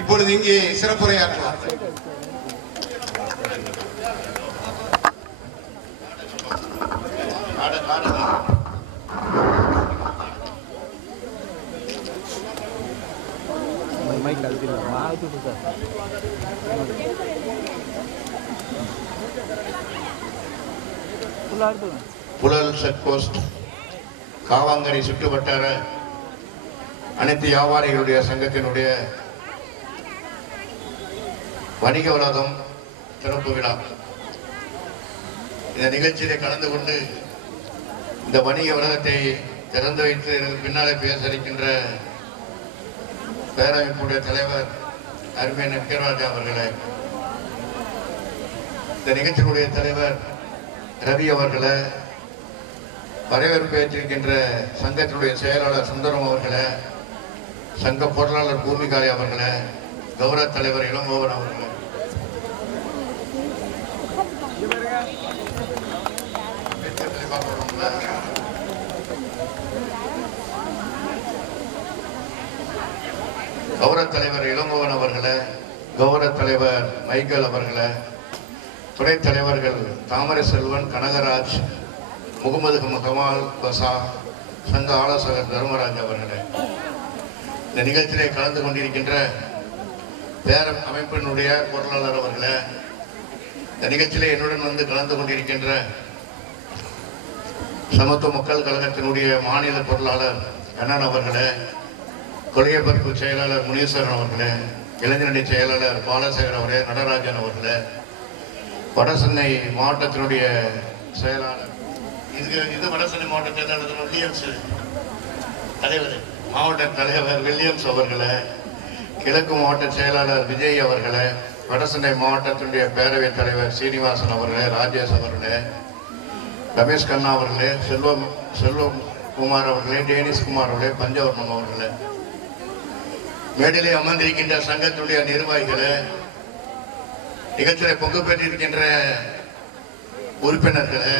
இப்பொழுது இங்கே சிறப்புரையாற்றுவார். புழல் செக் போஸ்ட் காவாங்கரை சுற்றுவட்டார அனைத்து வியாபாரிகளுடைய சங்கத்தினுடைய வணிக உலகம் திறப்பு விழா. இந்த நிகழ்ச்சியிலே கலந்து கொண்டு இந்த வணிக உலகத்தை திறந்து வைத்து பின்னாலே பேச இருக்கின்ற பேரமைப்புடைய தலைவர் அருமையான விக்ரமராஜா அவர்களே, இந்த நிகழ்ச்சியினுடைய தலைவர் ரவி அவர்களே, வரவேற்பு ஏற்றிருக்கின்ற சங்கத்தினுடைய செயலாளர் சுந்தரம் அவர்களே, சங்க பொருளாளர் பூமிகாரி அவர்களே, கௌரவ தலைவர் இளங்கோவன் அவர்களே, கௌரவ தலைவர் இளங்கோவன் அவர்களே, கௌரவ தலைவர் மைக்கேல் அவர்களே, துணைத் தலைவர்கள் தாமரை செல்வன், கனகராஜ், முகமது கமால் பசா, சங்க ஆலோசகர் தர்மராஜ் அவர்களே, இந்த நிகழ்ச்சியிலே கலந்து கொண்டிருக்கின்ற பேர அமைப்பினுடைய பொருளாளர் அவர்களே, இந்த நிகழ்ச்சியிலே என்னுடன் வந்து கலந்து கொண்டிருக்கின்ற சமத்துவ மக்கள் கழகத்தினுடைய மாநில பொருளாளர் கண்ணன் அவர்களே, கொள்கை பரப்பு செயலாளர் முனீஸ்வரன் அவர்களே, இளைஞரணி செயலாளர் பாலசேகர் அவர்களே, நடராஜன் அவர்களே, வடசென்னை மாவட்டத்தினுடைய செயலாளர் இது வடசென்னை மாவட்ட செயலாளர் வில்லியம்ஸ் தலைவர், மாவட்ட தலைவர் வில்லியம்ஸ் அவர்களே, கிழக்கு மாவட்ட செயலாளர் விஜய் அவர்களே, வடசென்னை மாவட்டத்தினுடைய பேரவைத் தலைவர் சீனிவாசன் அவர்களே, ராஜேஷ் அவர்களே, ரமேஷ் கண்ணா அவர்களே, செல்வம் குமார் அவர்களே, டேனிஸ் குமார் அவர்களே, பஞ்சவர்ணம் அவர்களே, மேடையிலே அமர்ந்திருக்கின்ற சங்கத்துடைய நிர்வாகிகளே, நிகழ்ச்சியை பங்கு பெற்றிருக்கின்ற உறுப்பினர்களே,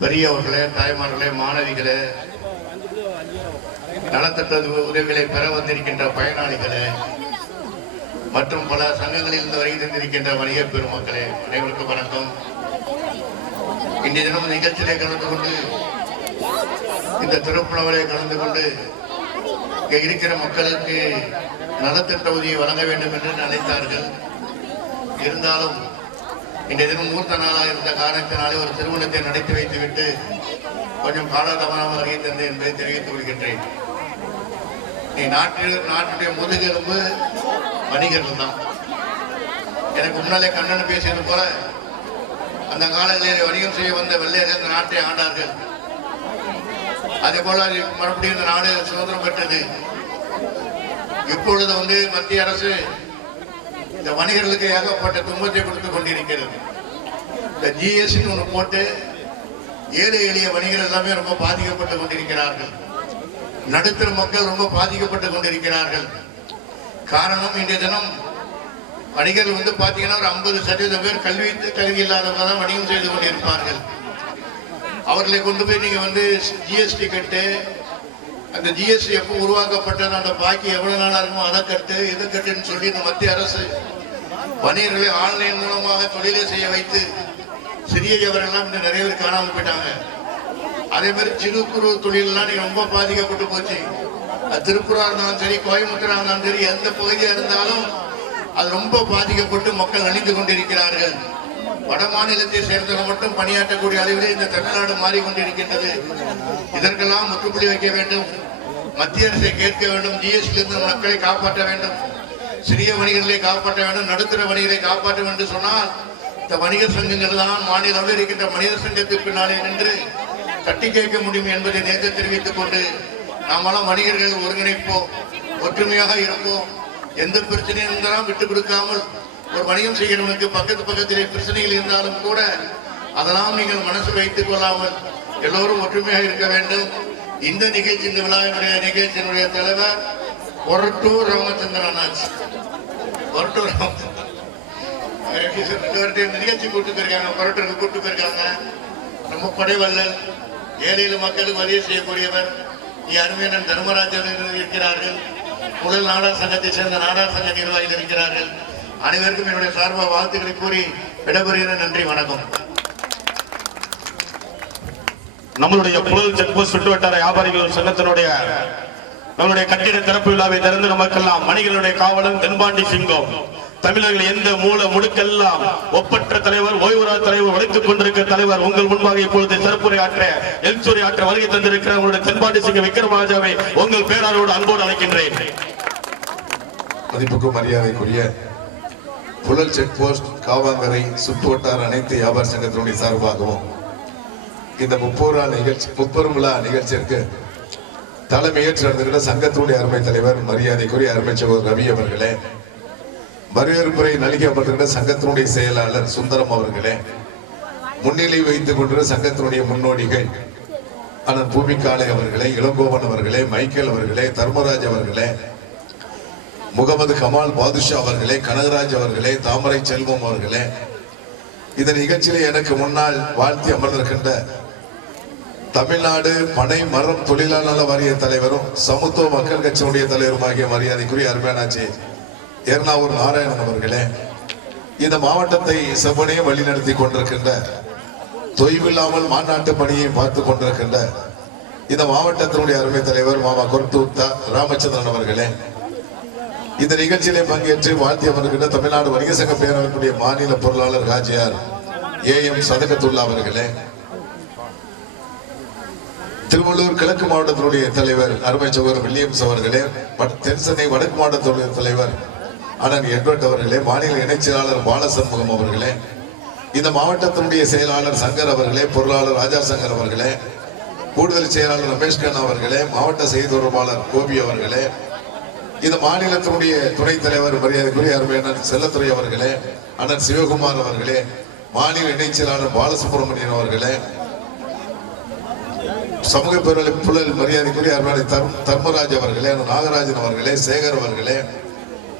பெரியவர்களே, தாய்மார்களே, மாணவிகளே, நலத்திட்ட உதவிகளை பெற வந்திருக்கின்ற பயனாளிகளே மற்றும் பல சங்கங்களில் இருந்து வருகை தந்திருக்கின்ற வணிக பெருமக்களே, அனைவருக்கும் வணக்கம். இன்றைய தினம் நிகழ்ச்சியிலே கலந்து கொண்டு இந்த திருப்புணவரை கலந்து கொண்டு இங்கே இருக்கிற மக்களுக்கு நலத்திட்ட உதவி வழங்க வேண்டும் என்று நினைத்தார்கள். இருந்தாலும் இன்றைய தினம் மூர்த்த நாளாக இருந்த காரணத்தினாலே ஒரு திருமணத்தை நடத்தி வைத்துவிட்டு கொஞ்சம் காலதாமதமாக வருகை தந்து என்பதை தெரிவித்துக் கொள்கின்றேன். நீ நாட்டுடைய முதுகெலும்பு வணிகர்கள் தான். எனக்கு முன்னாலே கண்ணன் பேசியது போல அந்த காலங்களில் வணிகம் செய்ய வந்த வெள்ளையர்கள் இந்த நாட்டை ஆண்டார்கள். அதே போல மறுபடியும் இந்த நாடு சுதந்திரம் பெற்றது. இப்பொழுது மத்திய அரசு இந்த வணிகர்களுக்கு ஏகப்பட்ட துன்பத்தை கொடுத்துக் கொண்டிருக்கிறது. இந்த ஜிஎஸ்டி ஒன்று போட்டு ஏழை எளிய வணிகர்கள் எல்லாமே ரொம்ப பாதிக்கப்பட்டு கொண்டிருக்கிறார்கள். நடுத்தர மக்கள் ரொம்ப பாதிக்கப்பட்டு கொண்டிருக்கிறார்கள். காரணம் இன்றைய தினம் வணிகர்கள் பாத்தீங்கன்னா ஒரு 50% பேர் கல்வி இல்லாதவங்க தான் வணிகம் செய்து கொண்டிருப்பார்கள். அவர்களை கொண்டு போய் நீங்க ஜிஎஸ்டி கட்டு, அந்த ஜிஎஸ்டி எப்போ உருவாக்கப்பட்டது, அந்த பாக்கி எவ்வளவு நாளா இருக்குமோ அதை கட்டு இதை கட்டுன்னு சொல்லி இந்த மத்திய அரசு வணிகர்களை ஆன்லைன் மூலமாக தொழிலை செய்ய வைத்து சிறிய வியாபாரம்லாம் நிறைய பேர் காணாமல் போயிட்டாங்க. அதே மாதிரி சிறு குறு தொழிலெல்லாம் ரொம்ப பாதிக்கப்பட்டு போச்சு. அது திருப்பூரா இருந்தாலும் சரி, கோயம்புத்தூரா இருந்தாலும் சரி, எந்த பகுதியா இருந்தாலும் அது ரொம்ப பாதிக்கப்பட்டு மக்கள் அழிந்து கொண்டிருக்கிறார்கள். வட மாநிலத்தை சேர்ந்தவர்கள் மட்டும் பணியாற்றக்கூடிய அளவிலே இந்த தமிழ்நாடு மாறிக்கொண்டிருக்கின்றது. இதற்கெல்லாம் முற்றுப்புள்ளி வைக்க வேண்டும். மத்திய அரசை கேட்க வேண்டும். ஜிஎஸ்டி இருந்து மக்களை காப்பாற்ற வேண்டும். சிறிய வணிகர்களை காப்பாற்ற வேண்டும். நடுத்தர வணிகர்களை காப்பாற்ற வேண்டும் சொன்னால் இந்த வணிகர் சங்கங்கள் தான் மாநில அளவில் இருக்கின்ற மனித சங்கத்துக்கு பின்னாலே நின்று தட்டி கேட்க முடியும் என்பதை நேற்று தெரிவித்துக் கொண்டு நாமெல்லாம் வணிகர்கள் ஒருங்கிணைப்போம், ஒற்றுமையாக இருப்போம். எந்த பிரச்சனையும் இருந்தாலும் விட்டுக் கொடுக்காமல் ஒரு வணிகம் செய்கிறவனுக்கு பக்கத்திலே பிரச்சனைகள் இருந்தாலும் கூட அதெல்லாம் நீங்கள் மனசில் வைத்துக் கொள்ளாமல் எல்லோரும் ஒற்றுமையாக இருக்க வேண்டும். இந்த நிகழ்ச்சி, இந்த விழாவினுடைய நிகழ்ச்சியினுடைய தலைவர் கொரட்டூர் ராமச்சந்திரன் அண்ணாச்சி. கொரட்டூர் நிகழ்ச்சி கூட்டு போயிருக்காங்க, கொரட்டூருக்கு கூட்டு போயிருக்காங்க. நம்ம படைவல்லல், ஏழை மக்களுக்கு உதவி செய்யக்கூடியவர் அருமையான தர்மராஜன் இருக்கிறார்கள். முதல் நாடார் சங்கத்தை சேர்ந்த நாடார் சங்க நிர்வாகிகள் இருக்கிறார்கள். அனைவருக்கும் என்னுடைய சார்பாக வாழ்த்துக்களை கூறி விடைபெறுகிறேன். நன்றி, வணக்கம். நம்மளுடைய புழல் செக் போஸ்ட் சுற்றுவட்டார வியாபாரிகள் சங்கத்தினுடைய நம்மளுடைய கட்டிட திறப்பு விழாவை திறந்து நமக்கெல்லாம் மணிகளுடைய காவலன் தென்பாண்டி சிங்கம், தமிழர்கள் எந்த மூல முடுக்கெல்லாம் ஒப்பற்ற தலைவர், ஓய்வுரா தலைவர், உழைத்துக் கொண்டிருக்கிற தலைவர் உங்கள் முன்பாக இப்பொழுது சிறப்புரையாற்ற எழுத்துரையாற்ற வருகை தந்திருக்கிற உங்களுடைய தென்பாண்டி சிங்கம் விக்ரமராஜாவை உங்கள் பேராளரோடு அன்போடு அழைக்கின்றேன். மதிப்புக்கும் மரியாதைக்குரிய புழல் செக் போஸ்ட் காவாங்கரை சுற்றுவட்டார அனைத்து வியாபார சங்கத்தினுடைய சார்பாகவும் இந்த முப்பெரும் விழா நிகழ்ச்சிக்கு தலைமையேற்று நடந்துகிற சங்கத்தினுடைய அருமை தலைவர் மரியாதைக்குரிய அருமை சகோதரர் ரவி அவர்களே, வரவேற்புரை நல்கி அமர்ந்திருக்கிற சங்கத்தினுடைய செயலாளர் சுந்தரம் அவர்களே, முன்னிலை வைத்துக் கொண்டிருக்கிற சங்கத்தினுடைய முன்னோடிகள் அண்ணன் பூமிக்காலை அவர்களே, இளங்கோவன் அவர்களே, மைக்கேல் அவர்களே, தர்மராஜ் அவர்களே, முகமது கமால் பாதுஷா அவர்களே, கனகராஜ் அவர்களே, தாமரை செல்வம் அவர்களே, இந்த நிகழ்ச்சியிலே எனக்கு முன்னால் வாழ்த்தி அமர்ந்திருக்கின்ற தமிழ்நாடு பனை மரம் தொழிலாளர் நல வாரிய தலைவரும் சமத்துவ மக்கள் கட்சியினுடைய தலைவருமாகிய மரியாதைக்குரிய அருமையானாச்சி எர்ணாவூர் நாராயணன் அவர்களே, இந்த மாவட்டத்தை செவ்வனே வழிநடத்தி கொண்டிருக்கின்ற, தொய்வில்லாமல் மாநாட்டு பணியை பார்த்து கொண்டிருக்கின்ற இந்த மாவட்டத்தினுடைய அருமை தலைவர் மாமா கொரட்டூர் ராமச்சந்திரன் அவர்களே, இந்த நிகழ்ச்சியிலே பங்கேற்று வாழ்த்தி அமர்கின்ற தமிழ்நாடு வணிக சங்க பேரவையினுடைய மாநில பொருளாளர் ராஜியார் AM சதகத்துல்லா அவர்களே, திருவள்ளூர் கிழக்கு மாவட்டத்தினுடைய தலைவர் அருமை சகோதரர் வில்லியம்ஸ் அவர்களே, தென்சென்னை வடக்கு மாவட்டத்தினுடைய தலைவர் அண்ணன் எட்வர்ட் அவர்களே, மாநில இணைச் செயலாளர் பாலசண்முகம் அவர்களே, இந்த மாவட்டத்தினுடைய செயலாளர் சங்கர் அவர்களே, பொருளாளர் ராஜா சங்கர் அவர்களே, கூடுதல் செயலாளர் ரமேஷ்கண்ணா அவர்களே, மாவட்ட செய்தி தொடர்பாளர் கோபி அவர்களே, இந்த மாநிலத்தினுடைய துணைத் தலைவர் மரியாதைக்குரிய அருமையான செல்லத்துறை அவர்களே, அண்ணன் சிவகுமார் அவர்களே, மாநில இணைச் செயலாளர் பாலசுப்ரமணியன் அவர்களே, சமூக பேரவை புழல் மரியாதைக்குரிய அருமையான தர்மராஜ் அவர்களே, நாகராஜன் அவர்களே, சேகர் அவர்களே,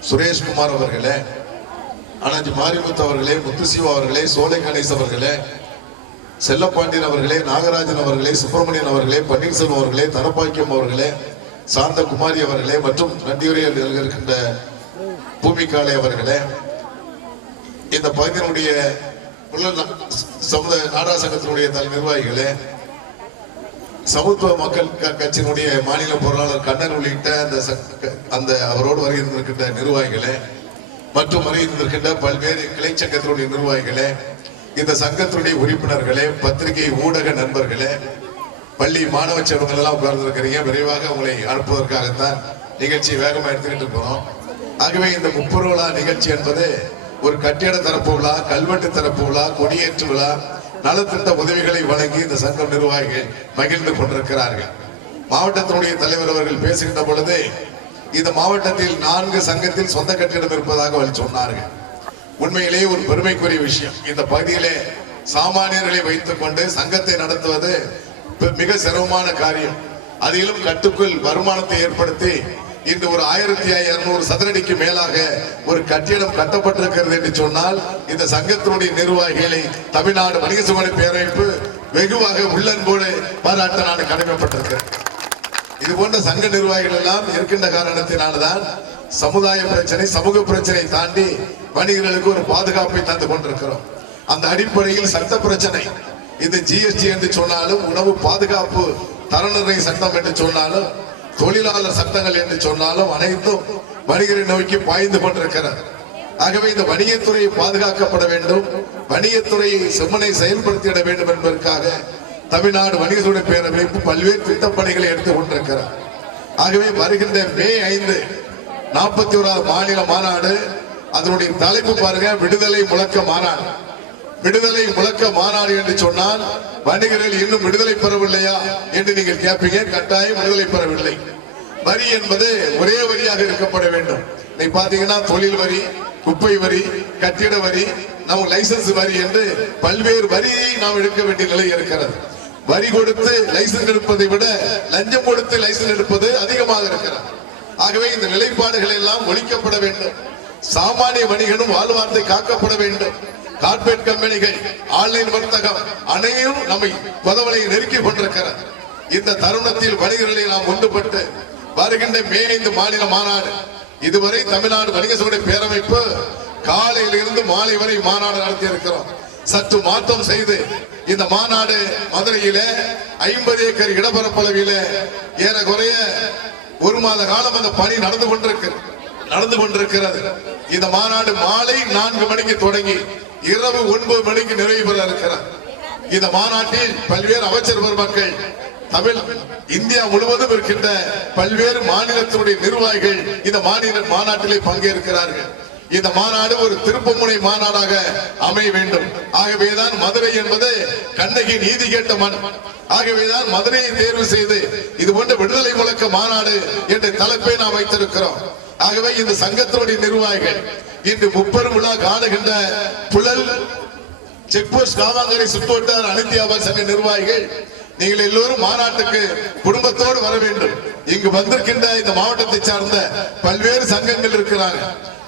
சுரேஷ்குமார் அவர்களே, அண்ணன் மாரிமுத்து அவர்களே, முத்துசிவா அவர்களே, சோலை கணேஷ் அவர்களே, செல்லப்பாண்டியன் அவர்களே, நாகராஜன் அவர்களே, சுப்பிரமணியன் அவர்களே, பன்னீர்செல்வம் அவர்களே, தனப்பாக்கியம் அவர்களே, சாந்த குமாரி அவர்களே மற்றும் நன்றியுரையில் இருக்கின்ற பூமிக்காலை அவர்களே, இந்த பகுதியினுடைய சமுதாய நாடா சங்கத்தினுடைய நிர்வாகிகளே, சமத்துவ மக்கள் கட்சியினுடைய மாநில பொருளாளர் கண்ணன் உள்ளிட்ட அந்த அவரோடு வருகின்ற நிர்வாகிகளே மற்றும் வருகின்ற பல்வேறு கிளை சங்கத்தினுடைய நிர்வாகிகளே, இந்த சங்கத்தினுடைய உறுப்பினர்களே, பத்திரிகை ஊடக நண்பர்களே, பள்ளி மாணவ செல்வங்கள் எல்லாம் உட்கார்ந்திருக்கிறீங்க. விரைவாக உங்களை அனுப்புவதற்காகத்தான் நிகழ்ச்சியை வேகமாக எடுத்துக்கிட்டு போனோம். ஆகவே இந்த முப்பெரும் விழா நிகழ்ச்சி என்பது ஒரு கட்டிட திறப்பு விழா, கல்வெட்டு திறப்பு விழா, கொடியேற்று விழா, நலத்திட்ட உதவிகளை வழங்கி இந்த சங்க நிர்வாகிகள் மகிழ்ந்து கொண்டிருக்கிறார்கள். மாவட்டத்தினுடைய தலைவர் அவர்கள் பேசுகின்ற பொழுது இந்த மாவட்டத்தில் 4 சங்கத்தில் சொந்த கட்டிடம் இருப்பதாக அவர் சொன்னார்கள். உண்மையிலேயே ஒரு பெருமைக்குரிய விஷயம். இந்த பகுதியிலே சாமானியர்களை வைத்துக் கொண்டு சங்கத்தை நடத்துவது மிக சிரமமான காரியம். அதிலும் கட்டுக்குள் வருமானத்தை ஏற்படுத்தி இன்று ஒரு 1200 சதுரடிக்கு மேலாக ஒரு கட்டிடம் கட்டப்பட்டிருக்கிறது என்று சொன்னால் இந்த சங்கத்தினுடைய நிர்வாகிகளை தமிழ்நாடு வணிக சமூக பேரமைப்பு வெகுவாக உள்ளன்போடு பாராட்ட நான் கடமைப்பட்டிருக்கிறேன். இது போன்ற சங்க நிர்வாகிகள் எல்லாம் இருக்கின்ற காரணத்தினால்தான் சமுதாய பிரச்சனை, சமூக பிரச்சனை தாண்டி வணிகர்களுக்கு ஒரு பாதுகாப்பை தந்து கொண்டிருக்கிறோம். அந்த அடிப்படையில் சட்ட பிரச்சனை, இந்த ஜிஎஸ்டி என்று சொன்னாலும், உணவு பாதுகாப்பு தரநிர்ணய சட்டம் என்று சொன்னாலும், தொழிலாளர் சட்டங்கள் என்று சொன்னாலும் அனைத்தும் வணிகரை நோக்கி பாய்ந்து கொண்டிருக்கிறது. ஆகவே இந்த வணிகத்துறையை பாதுகாக்கப்பட வேண்டும், வணிகத்துறையை செம்மனை செயல்படுத்திட வேண்டும் என்பதற்காக தமிழ்நாடு வணிக சமூக பேரமைப்பு பல்வேறு திட்டப்பணிகளை எடுத்துக் கொண்டிருக்கிறார். ஆகவே வருகின்ற மே 5 41வது மாநில மாநாடு, அதனுடைய தலைப்பு பாருங்க, விடுதலை முழக்க மாநாடு. விடுதலை முழக்க மாநாடு என்று சொன்னால் வணிகர்கள் இன்னும் விடுதலை பெறவில்லையா என்று நீங்கள் கேட்பீங்க. கட்டாயம் விடுதலை பெறவில்லை. வரி என்பது ஒரே வரியாக இருக்கப்பட வேண்டும். நீ பாத்தீங்கன்னா தொழில் வரி, குப்பை வரி, கட்டிட வரி, நம்ம லைசன்ஸ் வரி என்று பல்வேறு வரியை நாம் எடுக்க வேண்டிய நிலை இருக்கிறது. வரி கொடுத்து லைசன்ஸ் எடுப்பதை விட லஞ்சம் கொடுத்து லைசன்ஸ் எடுப்பது அதிகமாக இருக்கிறது. ஆகவே இந்த நிலைப்பாடுகள் எல்லாம் ஒழிக்கப்பட வேண்டும். சாமானிய வணிகனும் வாழ்வார்த்தை காக்கப்பட வேண்டும். கார்பரேட் கம்பெனிகள், ஆன்லைன் வர்த்தகம் அனைவரும் நம்மை பதவலை நெருக்கி கொண்டிருக்கிறது. இந்த தருணத்தில் வணிகர்களை நாம் ஒன்றுபட்டு வருகின்ற மே 5 மாநில மாநாடு, இதுவரை தமிழ்நாடு வணிக சமூக பேரமைப்பு காலையில் இருந்து மாலை வரை மாநாடு நடத்தி இருக்கிறோம். சற்று மாற்றம் செய்து இந்த மாநாடு மதுரையில 50 ஏக்கர் இடப்பரப்பளவில ஏறக்குறைய 1 மாத காலம் அந்த பணி நடந்து கொண்டிருக்கிறது. இந்த மாநாடு மாலை 4 மணிக்கு தொடங்கி இரவு 9 மணிக்கு நிறைவு பெற இருக்கிறார். இந்த மாநாட்டில் பல்வேறு அமைச்சர் பெருமக்கள், தமிழ் இந்தியா முழுவதும் இருக்கின்ற பல்வேறு மாநிலத்தினுடைய நிர்வாகிகள் இந்த மாநாட்டிலே பங்கேற்கிறார்கள். இந்த மாநாடு ஒரு திருப்புமுனை மாநாடாக அமைய வேண்டும். ஆகவேதான் மதுரை என்பது கண்ணகி நீதி கேட்ட மண். ஆகவேதான் மதுரையை தேர்வு செய்து இது போன்ற விடுதலை முழக்க மாநாடு என்ற தலைப்பை நாம் வைத்திருக்கிறோம். ஆகவே இந்த சங்கத்தினுடைய நிர்வாகிகள் இன்று முப்பெரும் விழா காணுகின்ற புழல் செக்போஸ்ட் காவாங்கரை சுற்றுவட்டார அனைத்து வியாபார சங்க நிர்வாகிகள், நீங்கள் எல்லோரும் மாநாட்டுக்கு குடும்பத்தோடு வர வேண்டும். இங்கு வந்திருக்கின்ற இந்த மாவட்டத்தை சார்ந்த பல்வேறு சங்கங்கள் இருக்கிறாங்க.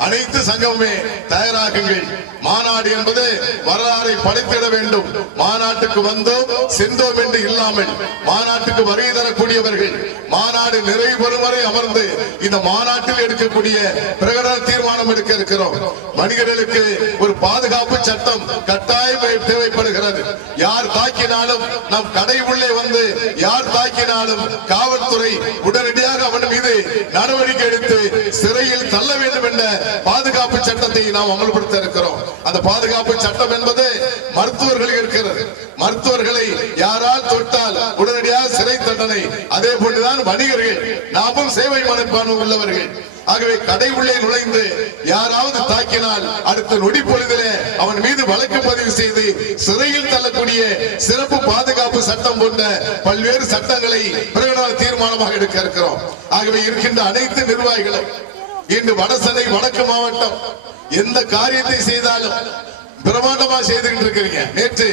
அனைத்து சங்கமுமே தயாராகுங்கள். மாநாடு என்பது வரலாறை படைத்திட வேண்டும். மாநாட்டுக்கு வந்தோம் சென்றோம் என்று இல்லாமல் மாநாட்டுக்கு வருகை தரக்கூடியவர்கள் மாநாடு நிறைவு பெறும் வரை அமர்ந்து இந்த மாநாட்டில் எடுக்கக்கூடிய பிரகடன தீர்மானம் எடுக்க இருக்கிறோம். வணிகர்களுக்கு ஒரு பாதுகாப்பு சட்டம் கட்டாயம் தேவைப்படுகிறது. யார் தாக்கினாலும் நம் கடை உள்ளே வந்து யார் தாக்கினாலும் காவல்துறை உடனடியாக அவன் மீது நடவடிக்கை எடுத்து சிறையில் தள்ள வேண்டும் என்ற பாதுகாப்பு சட்டத்தை நாம் அமல்படுத்த இருக்கிறோம். அந்த பாதுகாப்பு சட்டம் என்பது மருத்துவர்கள் இருக்கிறது. மருத்துவர்களை யாரால் தொட்டால் உடனடியாக சிறை தண்டனை. அதே போன்றுதான் வணிகர்கள், நாமும் சேவை மனப்பான்மை உள்ளவர்கள். ஆகவே கடை உள்ளே நுழைந்து யாராவது தாக்கினால் அடுத்த நொடி பொழுதிலே அவன் மீது வழக்கு பதிவு செய்து சிறையில் தள்ளக்கூடிய சிறப்பு பாதுகாப்பு சட்டம் போன்ற பல்வேறு சட்டங்களை பிரகடன தீர்மானமாக எடுக்க இருக்கிறோம். ஆகவே இருக்கின்ற அனைத்து நிர்வாகிகளும் இன்று வடசென்னை வடக்கு மாவட்டம் எந்த காரியத்தை செய்தாலும் பிரமாண்டமா செய்துகிட்டு இருக்கிறீங்க. நேற்று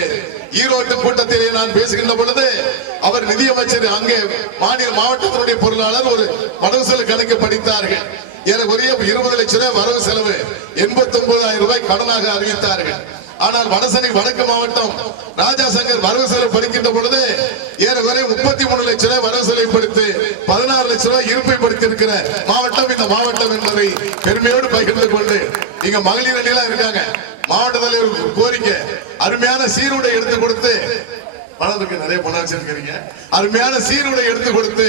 ஈரோட்டு கூட்டத்திலே நான் பேசுகின்ற பொழுது அவர் நிதியமைச்சர் அங்கே மாவட்டத்தினுடைய பொருளாளர் ஒரு வரவு செலவு கணக்கு படித்தார்கள். ஏறக்குறைய 20 லட்சம் ரூபாய் வரவு செலவு, 89,000 ரூபாய் கடனாக அறிவித்தார்கள். ஆனால் வடசென்னை வடக்கு மாவட்டம் ராஜாசங்கர் வரவு செலவு படிக்கின்ற பொழுது ஏறக்குறைய 33 லட்சம் ரூபாய் வரவு செலவு படித்து 16 லட்சம் ரூபாய் இருப்பை படுத்திருக்கிற மாவட்டம் இந்த மாவட்டம் என்பதை பெருமையோடு பகிர்ந்து கொண்டு, இங்க மகளிர் அணியெல்லாம் இருக்காங்க. மாவட்ட தலைவர் கோரிக்கை, அருமையான சீருடை எடுத்து கொடுத்து பணத்துக்கு நிறைய பணம் வச்சிருக்கிறீங்க. அருமையான சீருடை எடுத்து கொடுத்து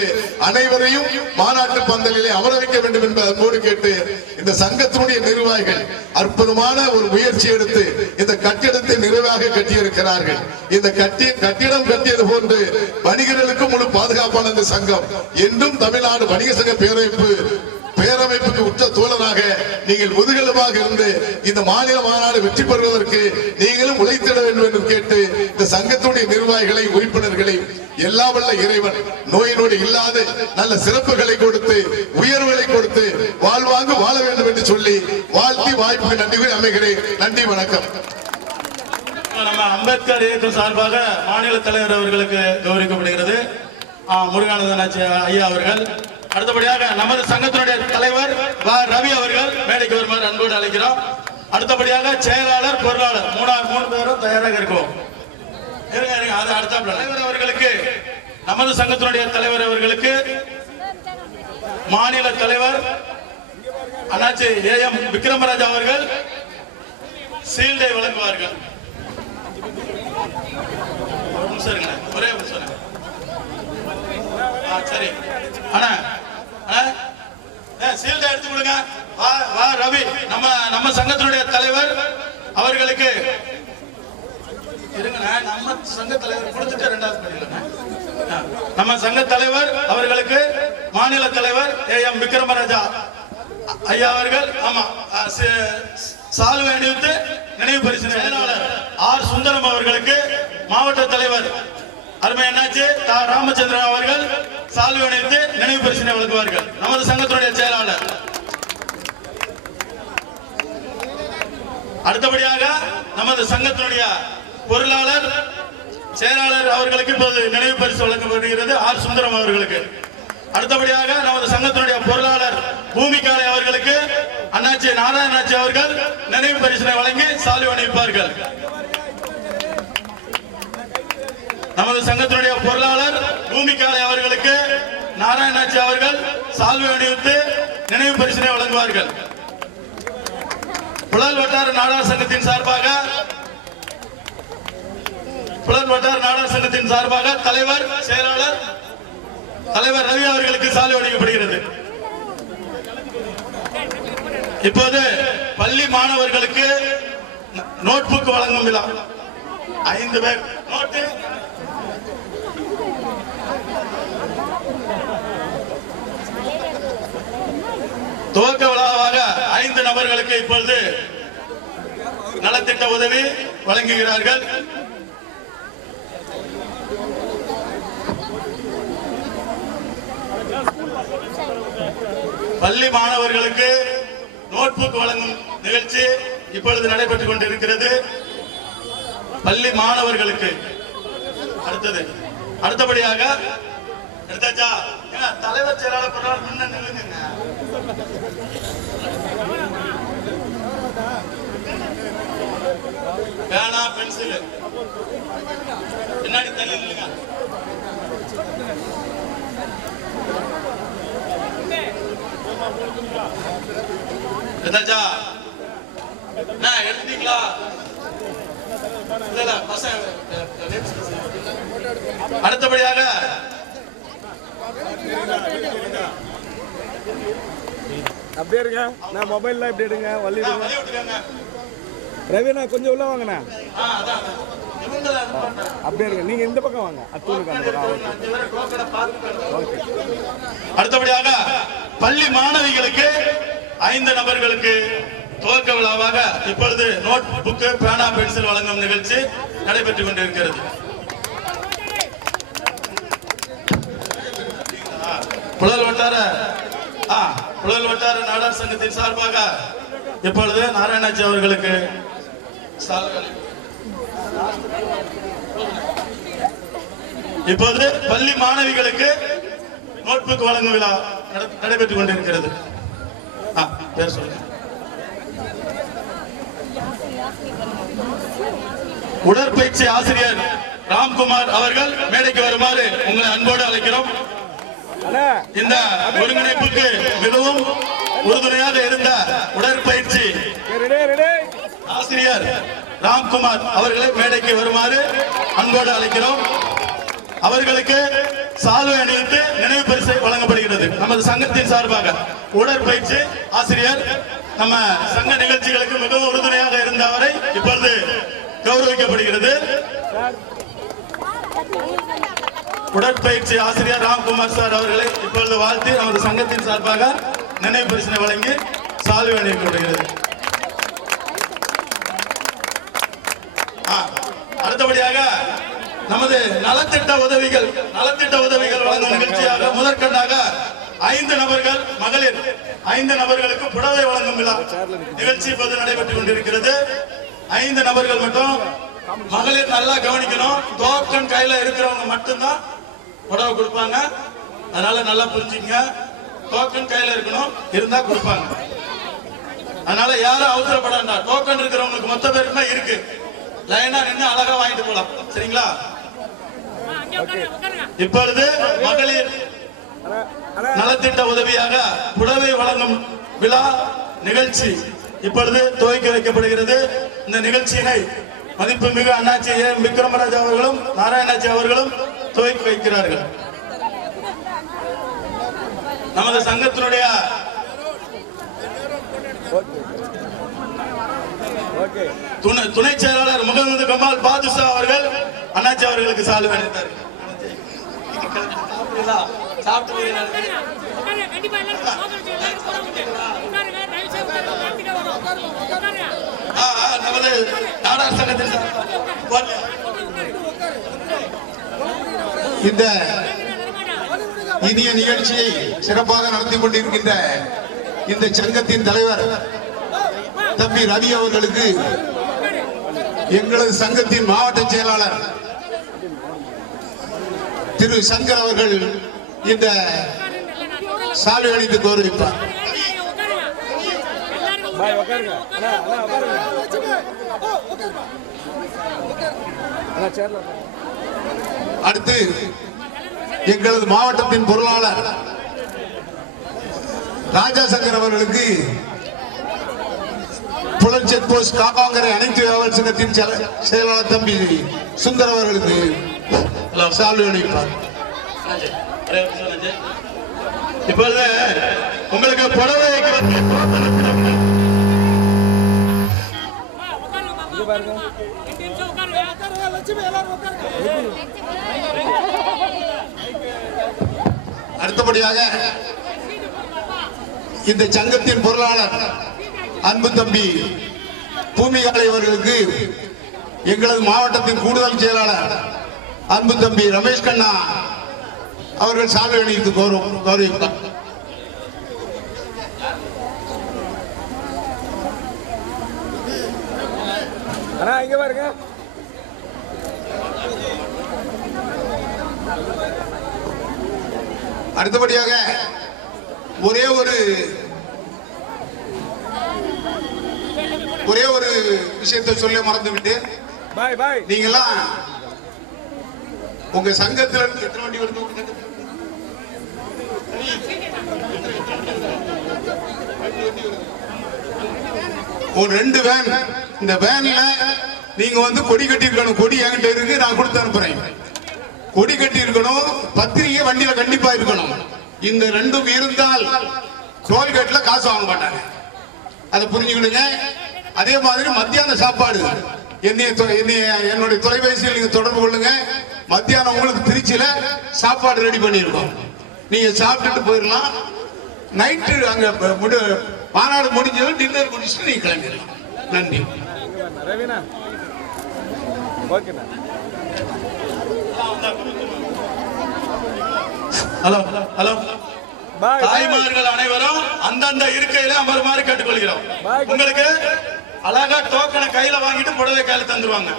அனைவரையும் மாநாட்டு பந்தலிலே அமர வைக்க வேண்டும் என்பதை அன்போடு கேட்டு இந்த சங்கத்தினுடைய நிர்வாகிகள் அற்புதமான ஒரு முயற்சி எடுத்து இந்த கட்டிடத்தை நிறைவாக கட்டியிருக்கிறார்கள். இந்த கட்டிடம் கட்டியது போன்று வணிகர்களுக்கு முழு பாதுகாப்பான இந்த சங்கம் என்றும் தமிழ்நாடு வணிக சங்க பேரமைப்புக்கு உற்ற தோழராக நீங்கள் முதுகெலும்பாக இருந்து இந்த மாநில மாநாடு வெற்றி பெறுவதற்கு நீங்களும் உழைத்திட வேண்டும் என்று கேட்டு இந்த சங்கத்துடைய நிர்வாகிகளை உறுப்பினர்களை எல்லா வல்ல இறைவன் நோய் நொடி இல்லாத நல்ல சிறப்புகளை கொடுத்து உயர்வுகளை கொடுத்து வாழ்வாங்கு வாழ வேண்டும் என்று சொல்லி வாழ்த்தி வாய்ப்புக்கு நன்றி அமைகிறேன். நன்றி, வணக்கம். நம்ம அம்பேத்கர் இயக்கம் சார்பாக மாநில தலைவர் அவர்களுக்கு கௌரவிக்கப்படுகிறது முருகானந்தன் ஐயா அவர்கள். அடுத்தபடியாக நமது சங்கத்தினுடைய தலைவர் ரவி அவர்கள் மேடைக்கு வருமாறு அன்போடு அழைக்கிறோம். அடுத்தபடியாக செயலாளர், பொருளாளர் மூணு பேரும் தயாராக இருக்கும். தலைவர் அவர்களுக்கு நமது சங்கத்தினுடைய தலைவர் அவர்களுக்கு மாநில தலைவர் அண்ணாச்சி ஏஎம் விக்ரமராஜா அவர்கள் சீல்டை வழங்குவார்கள். ஒரே நிமிஷம். சரி அண்ணா சீல்டை எடுத்து கொடுங்க. வா ரவி. நம்ம சங்கத்தினுடைய தலைவர் அவர்களுக்கு இருங்க. நம்ம சங்க தலைவர் கொடுத்துட்டு ரெண்டாவது படிக்கல. நம்ம சங்க தலைவர் அவர்களுக்கு மாநில தலைவர் ஏஎம் விக்ரமராஜா ஐயா அவர்கள் சால்வை அணிவித்து நினைவு பரிசு. செயலாளர் ஆர் சுந்தரம் அவர்களுக்கு மாவட்ட தலைவர் அருமை அண்ணாச்சி ராமச்சந்திரன் அவர்கள் சால்வை அணிவித்து நினைவு பரிசினை வழங்குவார்கள். நமது சங்கத்தினுடைய செயலாளர். அடுத்தபடியாக நமது சங்கத்தினுடைய பொருளாளர், செயலாளர் அவர்களுக்கு இப்போது நினைவு பரிசு வழங்கப்படுகிறது ஆர் சுந்தரம் அவர்களுக்கு. அடுத்தபடியாக நமது சங்கத்தினுடைய பொருளாளர் பூமிகாலை அவர்களுக்கு அண்ணாச்சி நாராயணாச்சி அவர்கள் நினைவு பரிசினை வழங்கி சால்வை அணிவிப்பார்கள். நமது சங்கத்தினுடைய பொருளாளர் பூமிகாலை அவர்களுக்கு நாராயணாச்சி அவர்கள் சால்வை அணிவித்து நினைவு பரிசினை வழங்குவார்கள். புழல் வட்டார நாடார் சங்கத்தின் சார்பாக தலைவர், செயலாளர் தலைவர் ரவி அவர்களுக்கு சால்வை அணிவிக்கப்படுகிறது. இப்போது பள்ளி மாணவர்களுக்கு நோட் புக் வழங்கும் விழா. 5 பேர் நோட்டு. துவக்க விழாவாக 5 நபர்களுக்கு இப்பொழுது நலத்திட்ட உதவி வழங்குகிறார்கள். பள்ளி மாணவர்களுக்கு நோட்புக் வழங்கும் நிகழ்ச்சி இப்பொழுது நடைபெற்றுக் கொண்டிருக்கிறது. பள்ளி மாணவர்களுக்கு அடுத்தபடியாக எடுத்தாச்சா தலைவர் செயலாளர் பொருளாளர் முன்ன நில்லுங்க. பேனா பென்சில் பின்னாடி தள்ளி நில்லுங்க. எடுத்தாச்சா எடுத்தீங்களா? அடுத்தபடியாக அப்படியே இருங்க. நான் மொபைல்லாம் இப்படி எடுங்க, வள்ளிடுங்க. ரவினா கொஞ்சம் உள்ள வாங்கண்ணா. அப்படியே இருங்க. நீங்க இந்த பக்கம் வாங்க. அடுத்தபடியாக பள்ளி மாணவிகளுக்கு 5 நபர்களுக்கு துவக்க விழாவாக இப்பொழுது நோட் புக், பேனா, பென்சில் வழங்கும் நிகழ்ச்சி நடைபெற்றுக் கொண்டிருக்கிறது. புழல் வட்டார நாடார் சங்கத்தின் சார்பாக இப்பொழுது நாராயணாச்சி அவர்களுக்கு இப்போது பள்ளி மாணவிகளுக்கு நோட்புக் வழங்கும் விழா நடைபெற்றுக் கொண்டிருக்கிறது. பேர் சொல்லுங்க. உடற்பயிற்சி ஆசிரியர் ராம்குமார் அவர்கள் மேடைக்கு வருமாறு உங்களை அன்போடு அழைக்கிறோம். இந்த ஒருங்கிணைப்புக்கு மிகவும் உறுதுணையாக இருந்த உடற்பயிற்சி ஆசிரியர் ராம்குமார் அவர்களை மேடைக்கு வருமாறு அன்போடு அழைக்கிறோம். அவர்களுக்கு சால்வை அணிவித்து நினைவு பரிசை வழங்கப்படுகிறது. நமது சங்கத்தின் சார்பாக உடற்பயிற்சி ஆசிரியர் நம்ம சங்க நிகழ்ச்சிகளுக்கு மிகவும் உறுதுணையாக இருந்த அவரை இப்பொழுது கௌரவிக்கப்படுகிறது. உடற்பயிற்சி ஆசிரியர் ராம்குமார் சார் அவர்களை இப்பொழுது வாழ்த்தி நமது சங்கத்தின் சார்பாக நினைவு பரிசினை வழங்கி சால்வை அணிவிக்கப்படுகிறது. அடுத்தபடியாக நமது நலத்திட்ட உதவிகள் வழங்கும் நிகழ்ச்சியாக முதற்கண்டாக 5 நபர்கள் மகளிர் 5 நபர்களுக்கு புடவை வழங்கும் விழா நிகழ்ச்சி இப்போது நடைபெற்றுக் கொண்டிருக்கிறது. 5 நபர்கள் மட்டும் மகளிர் நல்லா கவனிக்கணும். டோக்கன் கையில இருக்கிறவங்க மட்டும்தான் புடவை கொடுப்பாங்க. அதனால நல்லா புரிஞ்சுங்க. டோக்கன் கையில இருக்கணும், இருந்தா கொடுப்பாங்க. அதனால யாரும் அவசரப்பட வேண்டாம். டோக்கன் இருக்கிறவங்களுக்கு மொத்த பேருக்குமே இருக்கு. லைனா நின்று அழகா வாங்கிட்டு போலாம். சரிங்களா? இப்பொழுது மகளிர் நலத்திட்ட உதவியாக புடவை வழங்கும் விழா நிகழ்ச்சி இப்பொழுது துவக்கி வைக்கப்படுகிறது. இந்த நிகழ்ச்சியினை மதிப்புமிகு அண்ணாச்சி ஏ விக்ரமராஜ் அவர்களும் நாராயணாச்சி அவர்களும் துவக்கி வைக்கிறார்கள். நமது சங்கத்தினுடைய துணை செயலாளர் முகமது கமால் பாதுஷா அவர்கள் அண்ணாச்சி அவர்களுக்கு சால்வை அணிவித்தார்கள். நமது நாடார் சங்கத்தின் இந்த இனிய நிகழ்ச்சியை சிறப்பாக நடத்தி கொண்டிருக்கின்ற இந்த சங்கத்தின் தலைவர் தம்பி ரவி அவர்களுக்கு எங்களது சங்கத்தின் மாவட்ட செயலாளர் திரு சங்கர் அவர்கள் இந்த சால்வை அணிந்து கௌரவிப்பார். அடுத்து எங்களது மாவட்டத்தின் பொருளாளர் ராஜா சங்கர் அவர்களுக்கு புலர் செக் போஸ்ட் காப்பாங்கரை அனைத்து வியாபார சங்கத்தின் செயலாளர் தம்பி சுந்தர் அவர்களுக்கு சால்வை அணிவிப்பார். இப்பொழுது உங்களுக்கு புடவை அடுத்தபடியாக இந்த சங்கத்தின் பொருளாளர் அன்பு தம்பி பூமிகாலை அவர்களுக்கு எங்களது மாவட்டத்தின் கூடுதல் செயலாளர் அன்பு தம்பி ரமேஷ் கண்ணா அவர்கள் சால்வை அணிவித்து கௌரவிப்பார். இங்க பாருங்க. அடுத்தபடியாக ஒரே ஒரு விஷயத்தை சொல்ல மறந்து விட்டேன். நீங்களாம் உங்க சங்கத்துல எத்தனை வண்டி வருது? ஒரு 2 வேன். இந்த வேன்ல நீங்க வந்து கொடி கட்டி இருக்கணும். கொடி என்கிட்ட இருக்கு, நான் கொடுத்து அனுப்புறேன். கொடி கட்டி இருக்கணும், பத்திரிகை வண்டியில கண்டிப்பா இருக்கணும். இந்த 2ம் இருந்தால் டோல்கேட்ல காசு வாங்க மாட்டாங்க. அதை புரிஞ்சுக்கிடுங்க. அதே மாதிரி மத்தியான சாப்பாடு என்னுடைய தொலைபேசியில் நீங்க தொடர்பு கொள்ளுங்க. மத்தியானம் உங்களுக்கு திருச்சியில சாப்பாடு ரெடி பண்ணிருக்கோம். நீங்க சாப்பிட்டுட்டு போயிடலாம். நைட்டு அங்க மாநாடு முடிஞ்சது, டின்னர் முடிச்சுட்டு நீங்க கிளம்பிடலாம். நன்றி. ஹலோ ஹலோ தாய்மார்கள் அனைவரும் அந்தந்த இருக்கையில அமருமாறு கேட்டுக்கொள்கிறோம். உங்களுக்கு அழகா டோக்கனை கையில வாங்கிட்டு புடவை கையில தந்துருவாங்க.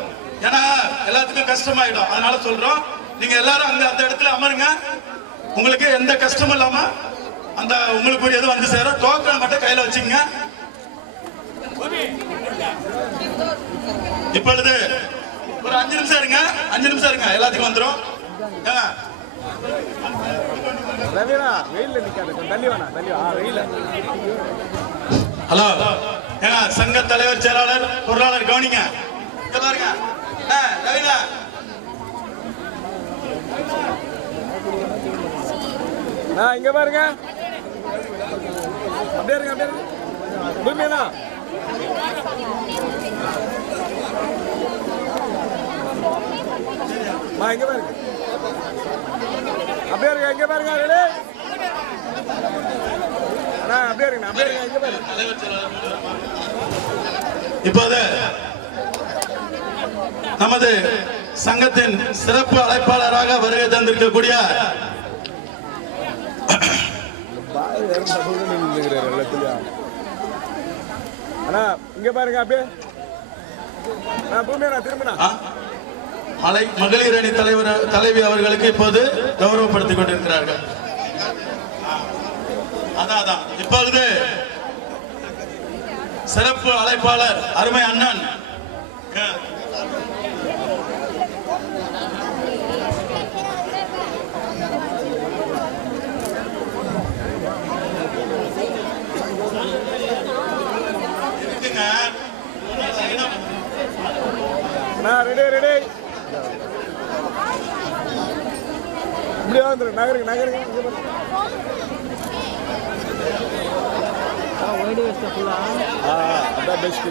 ஏன்னா எல்லாத்துக்கும் கஷ்டமாயிடும். அதனால சொல்றோம், நீங்க எல்லாரும் அந்த இடத்துல அமருங்க. உங்களுக்கு எந்த கஷ்டமும் இல்லாம அந்த உங்களுக்கு எது வந்து சேரும். டோக்கனை மட்டும் கையில வச்சுங்க. இப்பொழுது ஒரு 5 நிமிஷம் இருங்க. 5 நிமிஷம் இருங்க, எல்லாத்துக்கும் வந்துடும். ஹலோ, சங்க தலைவர் செயலாளர் பொருளாளர் கவனிங்க. இங்க பாருங்க ரவீனா இங்க பாருங்க அப்படியே இருங்க பூமியா இங்க பாருங்க அப்படியே இருங்க இங்க பாருங்க அப்படியே இருங்க இங்க பாருங்க இப்போது நமது சங்கத்தின் சிறப்பு அழைப்பாளராக வருகை தந்திருக்கக்கூடிய இங்க பாருங்க அப்படியே பூமியா திரும்பினா மகளிர் அணி தலைவி அவர்களுக்கு இப்போது கௌரவப்படுத்திக் கொண்டிருக்கிறார்கள். அதான் இப்பொழுது சிறப்பு அழைப்பாளர் அருமை அண்ணன் ரெடி இப்படியே வந்துரு நகருங்க அதான் பெஸ்ட்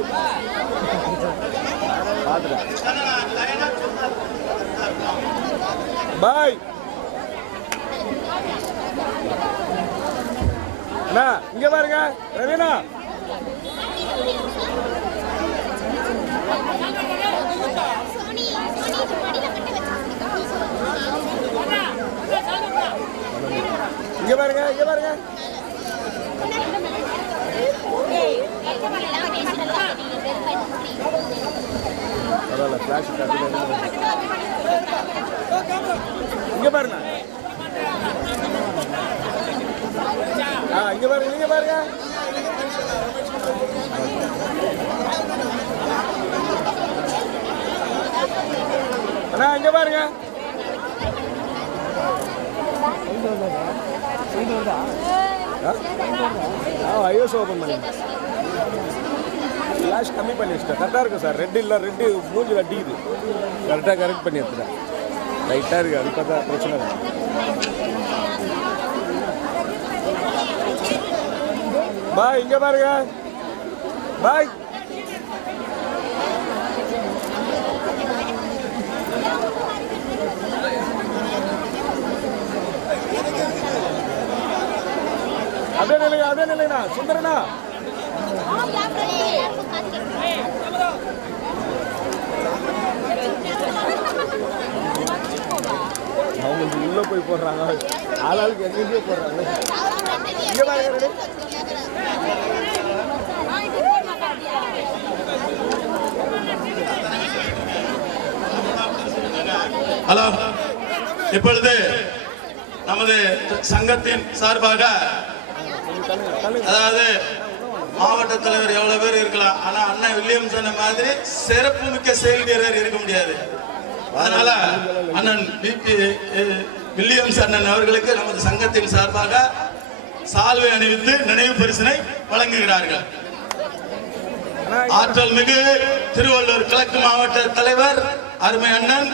பாய் இங்க பாருங்க ரவீனா இங்க பாருங்க இங்க பாருங்க இங்க பாருங்க அண்ணா இங்க பாருங்க ஐஎஸ் ஓபன் பண்ணி ஃபிளாஷ் கம்மி பண்ணி வச்சுட்டேன் கரெக்டாக இருக்கும் சார் ரெட்டு இல்லை ரெட்டு மூஞ்சி அடிக்குது கரெக்டாக கரெக்ட் பண்ணி எடுத்துட்டேன் லைட்டாக இருக்குது அது பார்த்தா பிரச்சனை இல்லை பாய் இங்கே பாருங்க பாய் அதே நிலைண்ணா சுந்தரண்ணா அவங்க உள்ள போய் போடுறாங்க ஆளாளுக்கு எங்கேயோ போடுறாங்க இங்க பாருங்க ஹலோ இப்பொழுது நமது சங்கத்தின் சார்பாக அதாவது மாவட்ட தலைவர் எவ்வளவு பேர் இருக்கலாம் ஆனா அண்ணன் வில்லியம் சொன்ன மாதிரி சிறப்பு மிக்க செயல் வீரர் இருக்க முடியாது. அதனால அண்ணன் பிபி வில்லியம்ஸ் அண்ணன் அவர்களுக்கு நமது சங்கத்தின் சார்பாக சால்வை அணிவித்து நினைவு பரிசினை வழங்குகிறார்கள். ஆற்றல் மிகு திருவள்ளூர் கிழக்கு மாவட்ட தலைவர் அருமை அண்ணன்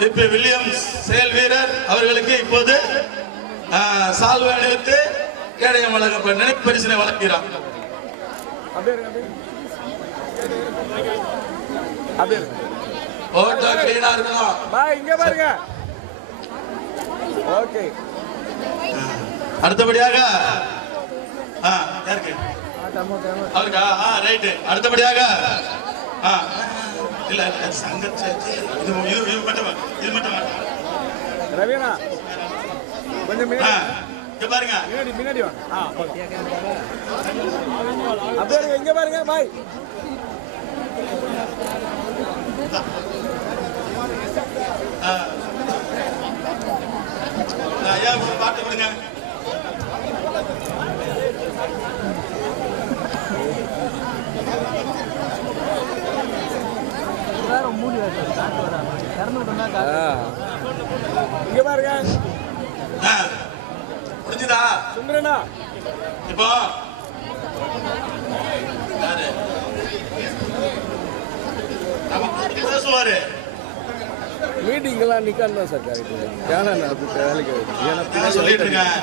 பிபி வில்லியம்ஸ் செயல் வீரர் அவர்களுக்கு இப்போது சால்வை அணிவித்து கேடயம் வழங்க நினைவு பரிசினை வழங்குகிறார். போட்டோ கிளீனா இருக்கணும். இங்க பாருங்க. ஓகே. அடுத்தபடியாக யாருக்கு அவருக்கா ரைட். அடுத்தபடியாக இல்ல சங்கத்தை இது மட்டும் ரவீனா கொஞ்சம் இங்க பாருங்க முன்னாடி வா. அப்படியே இங்க பாருங்க பாய். ஐயா பாட்டு கொடுங்க. இங்க பாருங்க. முடிஞ்சுதா சுந்தரனா? இப்போ யாரு பேசுவாரு. மீட்டிங்கெல்லாம் நிற்கான்னு தான் சார் கரெக்டு. ஏன்னா நான் அப்படி வேலைக்கு நான் சொல்லிட்டு இருக்கேன்.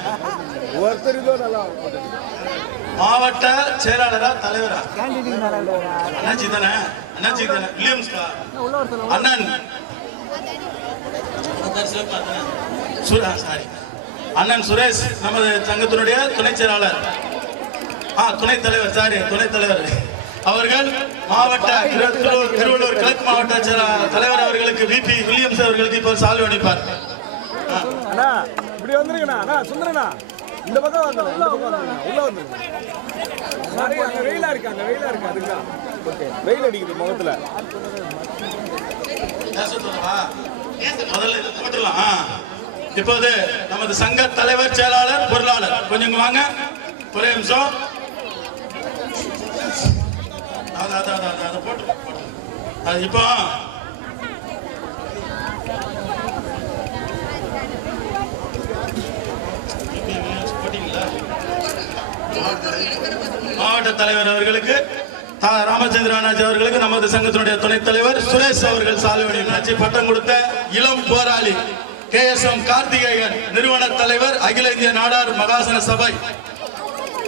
ஒருத்தர் இதோ நல்லா மாவட்ட செயலாளரா தலைவரா அண்ணாச்சி தானே? அண்ணாச்சி தானே? வில்லியம்ஸ்கா அண்ணன் சாரி அண்ணன் சுரேஷ் நமது சங்கத்தினுடைய துணை செயலாளர் துணைத் தலைவர் சாரி துணைத் தலைவர் அவர்கள் மாவட்ட திருவள்ளூர் கிழக்கு மாவட்ட தலைவர் அவர்களுக்கு விபி வில்லியம்ஸ் அவர்களுக்கு இப்போ சால்வை அணிப்பார். அண்ணா இப்படி வந்துருங்கண்ணா. அண்ணா சுந்தரண்ணா இந்த பக்கம் வாங்க. இந்த பக்கம் வாங்க. உள்ள வந்துருங்க. நிறைய அங்கே வெயிலா இருக்கு. அங்கே வெயிலா இருக்கு. அதுக்குதான் ஓகே. வெயில் அடிக்குது முகத்துல. முதல்ல போட்டுடலாம். இப்போது நமது சங்க தலைவர் செயலாளர் பொருளாளர் கொஞ்சம் இங்க வாங்க. ஒரே நிமிஷம். போட்டு இப்போ மாவட்ட தலைவர் அவர்களுக்கு ராமச்சந்திரனாஜ் அவர்களுக்கு நமது சங்கத்தினுடைய துணைத் தலைவர் சுரேஷ் அவர்கள் சால்வை பட்டம் கொடுத்த இளம் போராளி KSM கார்த்திகேயன் நிறுவன தலைவர் அகில இந்திய நாடார் மகாசன சபை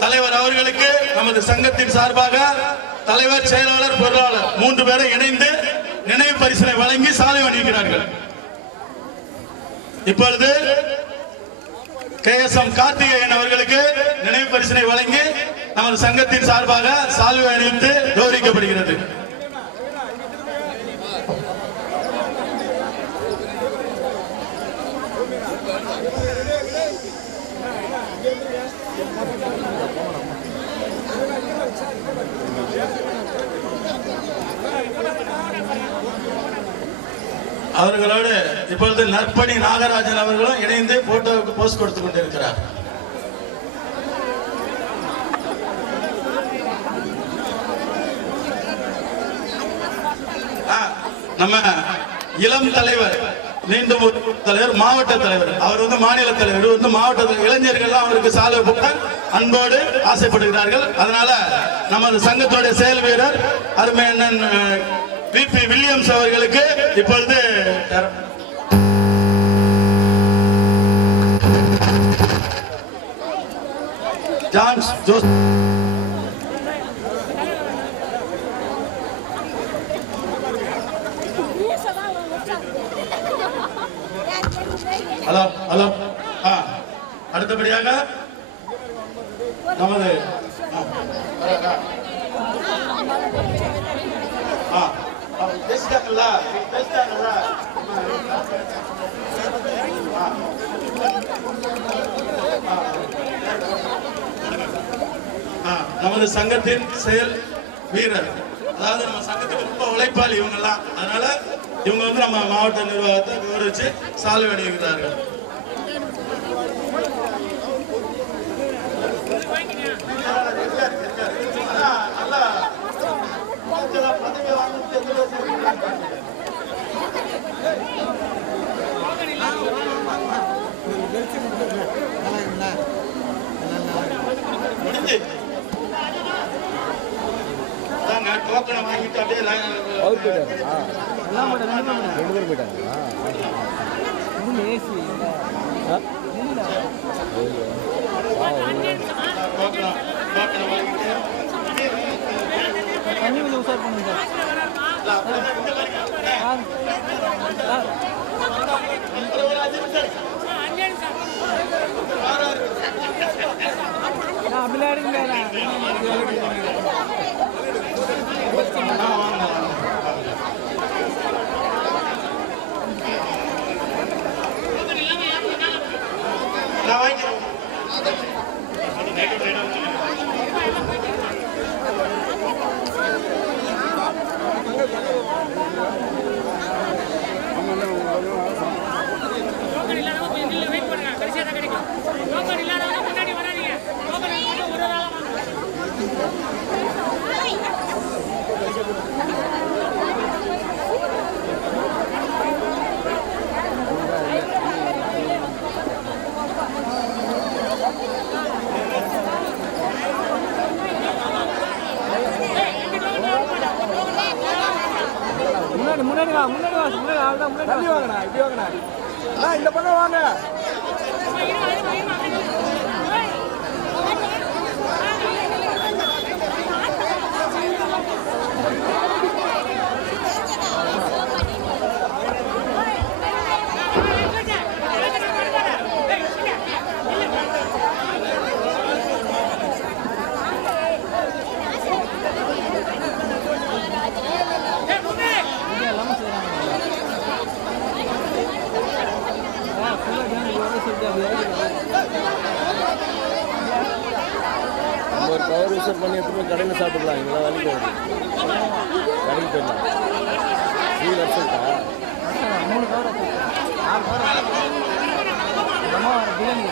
தலைவர் அவர்களுக்கு நமது சங்கத்தின் சார்பாக தலைவர் செயலாளர் பொருளாளர் 3 பேரை இணைந்து நினைவு பரிசினை வழங்கி சாலை அணிவிக்கிறார்கள். இப்பொழுது KSM கார்த்திகேயன் அவர்களுக்கு நினைவு பரிசினை வழங்கி நமது சங்கத்தின் சார்பாக சால்வை அணிவித்து கௌரவிக்கப்படுகிறது. அவர்களோடு இப்பொழுது நற்பணி நாகராஜன் அவர்களும் இணைந்து போட்டோவுக்கு போஸ்ட் கொடுத்து கொண்டிருக்கிறார். நம்ம இளம் தலைவர் மீண்டும் தலைவர் மாவட்ட தலைவர் அவர் வந்து மாநில தலைவர் வந்து மாவட்ட இளைஞர்கள் அவருக்கு சாலை போட்ட அன்போடு ஆசைப்படுகிறார்கள். அதனால நமது சங்கத்தோட செயல் வீரர் அருமை அண்ணன் விபி வில்லியம்ஸ் அவர்களுக்கு இப்பொழுது ஜான்ஸ் ஜோஸ் ஹலோ ஹலோ அடுத்தபடியாக நமது நமது சங்கத்தின் செயல் வீரர் அதாவது நம்ம சங்கத்துக்கு ரொம்ப உழைப்பாளி இவங்க எல்லாம். அதனால இவங்க வந்து நம்ம மாவட்ட நிர்வாகத்தை கௌரவிச்சு சாலை அணிவிக்கிறார்கள். முடிஞ்சு டோக்கனை வாங்கிட்டு அப்படியே தம்பி வாங்கண்ணா, இப்படி வாங்கண்ணா. அண்ணா, இந்த பக்கம் வாங்க. ஒரு பவர் ரிசர்வ் பண்ணி எடுத்து போய் கடையில் சாப்பிட்டுக்கலாம். இங்கே வேலைக்கு வருது, கடைக்கு போயிடலாம். 3 வருஷம்க்கா 3 கவர் 4 கவர் பிரியாணி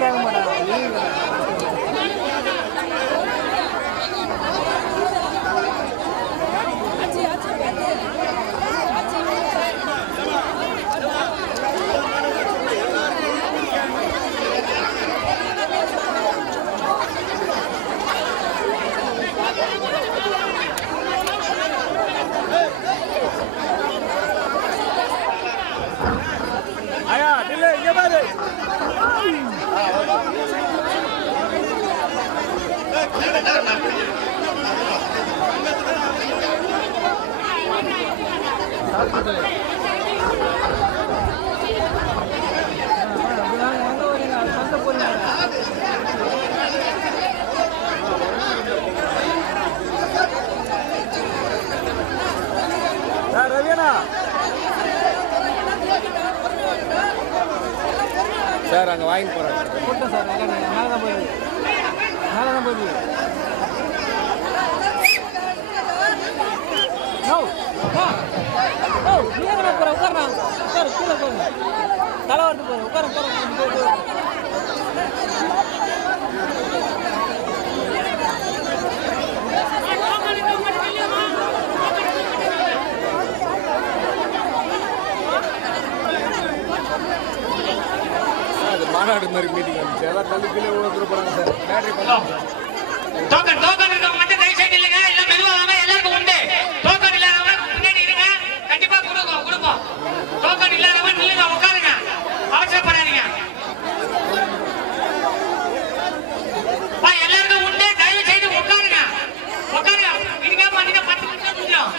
கேட்க மாட்டாங்க. ஐயா இல்லை இங்கே பாரு. ரவியண்ணா சார் அங்கே வாங்கி போகிறேன். போட்டேன் சார், மேலே தான் போயிடுது, மேலே தான் போயிடுது. உட்கார கீழே போங்க, தலை வாட்டு போங்க, உட்கார மாநாடு மாதிரி மீட்டிங் வந்துச்சு. எல்லாம் தள்ளி கீழே ஊற்ற போகிறாங்க சார். பேட்டரி பண்ணலாம். டோக்கன் இருக்கவங்க மட்டும் தயவு செய்து இல்லைங்க, எல்லாம் மெதுவா வாங்க, எல்லாருக்கும் உண்டு. டோக்கன் இல்லாதவங்க முன்னாடி இருங்க, கண்டிப்பா கொடுப்போம். டோக்கன் இல்லாதவங்க நில்லுங்க, உட்காருங்க, அவசரப்படாதீங்க. எல்லாருக்கும் உண்டு, தயவு செய்து உட்காருங்க. நீங்க பண்ணீங்க 10 நிமிஷம் முடியும்.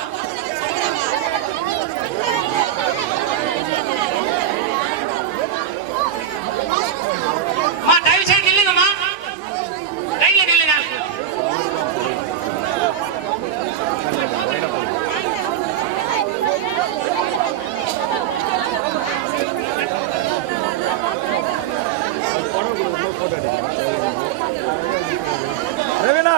தயவு செய்து நில்லுங்கம்மா, லைன்ல நில்லுங்க. ரவினா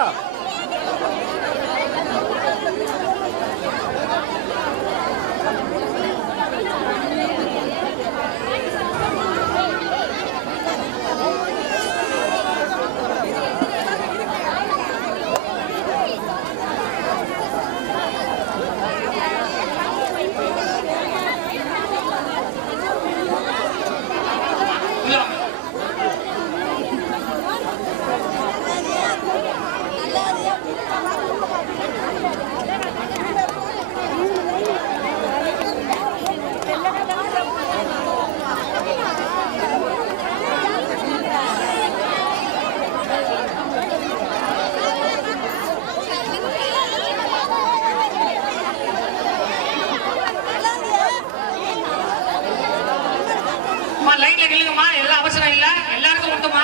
லைன்ல நில்லுங்கம்மா, எல்லாம் அவசரம் இல்ல, எல்லாருக்கும் உண்டுமா.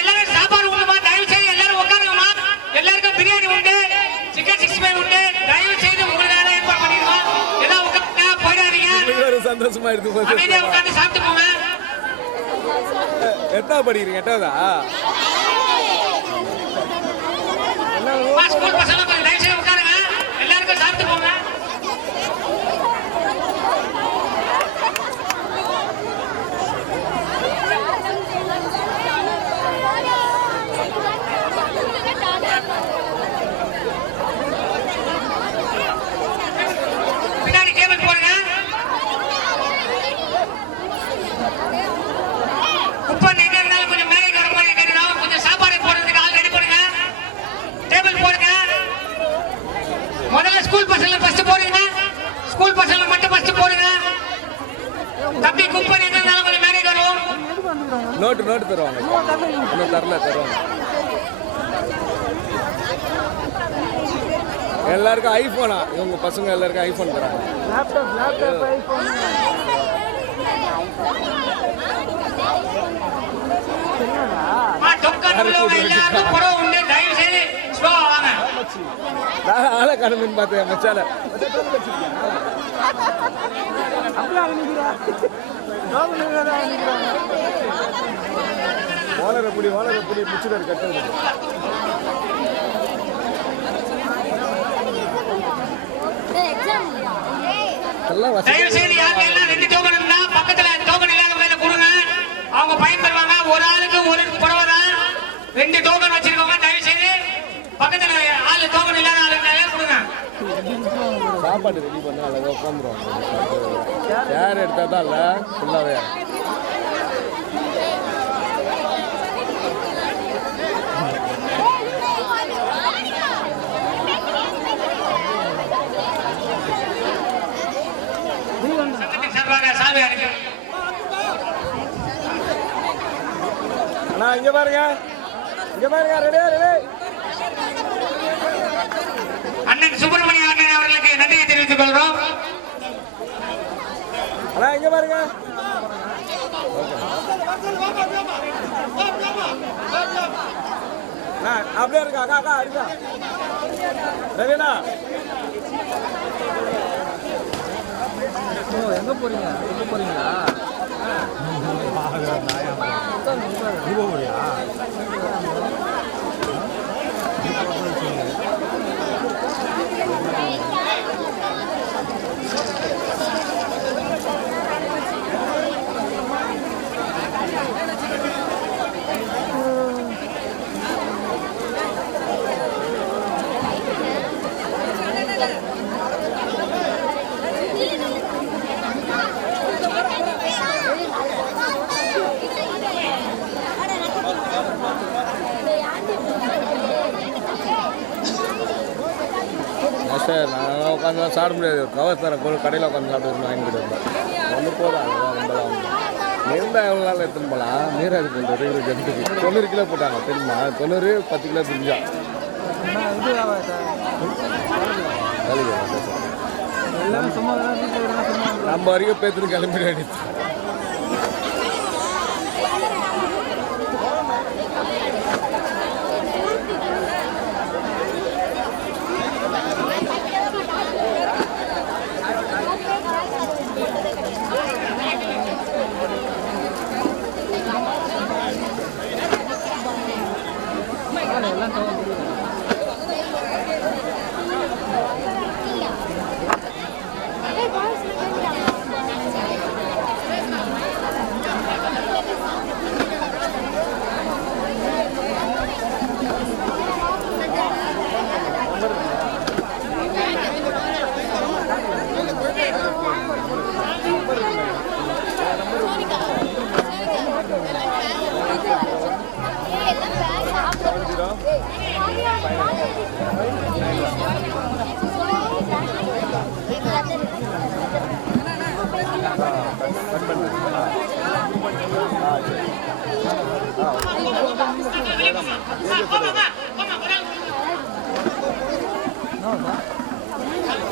எல்லாரும் சாப்பாடு உண்டுமா, தயவு செய்து எல்லாரும் உட்காருங்கம்மா. எல்லாருக்கும் பிரியாணி உண்டு, சிக்கன் 65 உண்டு. தயவு செய்து உங்களுக்கு ஏற்பாடு பண்ணிடுமா. எல்லாம் உட்காந்து போயிடாதீங்க, சந்தோஷமா இருக்கு. அமைதியா உட்காந்து சாப்பிட்டு போங்க. எட்டாவது படிக்கிறீங்க? எட்டாவதா? ஸ்கூல் பசங்க கொஞ்சம் தயவு செய்து உட்காருங்க, எல்லாருக்கும் சாப்பிட்டு போங்க. பின்னாடி டேபிள் போடுங்க. குப்பை எங்க இருந்தாலும் கொஞ்சம் மேலே நோட்டு தருவாங்க. இன்னும் தருவாங்க. எல்லாருக்கும் ஐஃபோனா, இவங்க பசங்க எல்லாருக்கும் ஐஃபோன் தராங்க. Laptop iPhone. ஆளை காணுன்னு பார்த்தேன் மச்சால. ஓனரப்படி முச்சுடர் கட்டுறது. அவங்க பயன்படுவாங்க. ஒரு ஆளுக்கு ஒரு புடவை தான். 2 டோக்கன் வச்சிருக்கோங்க. தயவு செய்து பக்கத்துல ஆளு டோக்கன் இல்லாத ஆளுக்கு கொடுங்க. சாப்பாடு ரெடி பண்ணா அழகா உட்காந்துருவாங்க. சேர் எடுத்தா தான் இல்லை ஃபுல்லாகவே. அண்ணா இங்க பாருங்க. ரெடி. அண்ணன் சுப்பிரமணிய அண்ணன் அவர்களுக்கு நன்றியை தெரிவித்துக் கொள்கிறோம். அண்ணா இங்க பாருங்க. அப்படியே இருக்கா அக்கா இருக்கா ரவினா? எங்க போறீங்களா? சார் நான் உட்காந்து சாப்பிட முடியாது. கவர் தரேன் பொருள் கடையில் உட்காந்து சாப்பிட்டு வாங்கிட்டு இருந்தேன். ஒன்று போதும். அதுதான் ரொம்பலாம் இருந்தால் எவ்வளோ நாள் எடுத்துன்னு போகலாம். நீராது போட்டு ரெகுலர் ஜனத்துக்கு 90 கிலோ போட்டாங்க தெரியுமா? 90 10 கிலோ பிரிஞ்சா நம்ம வரைக்கும் பேத்துன்னு கிளம்பிட வேண்டியது.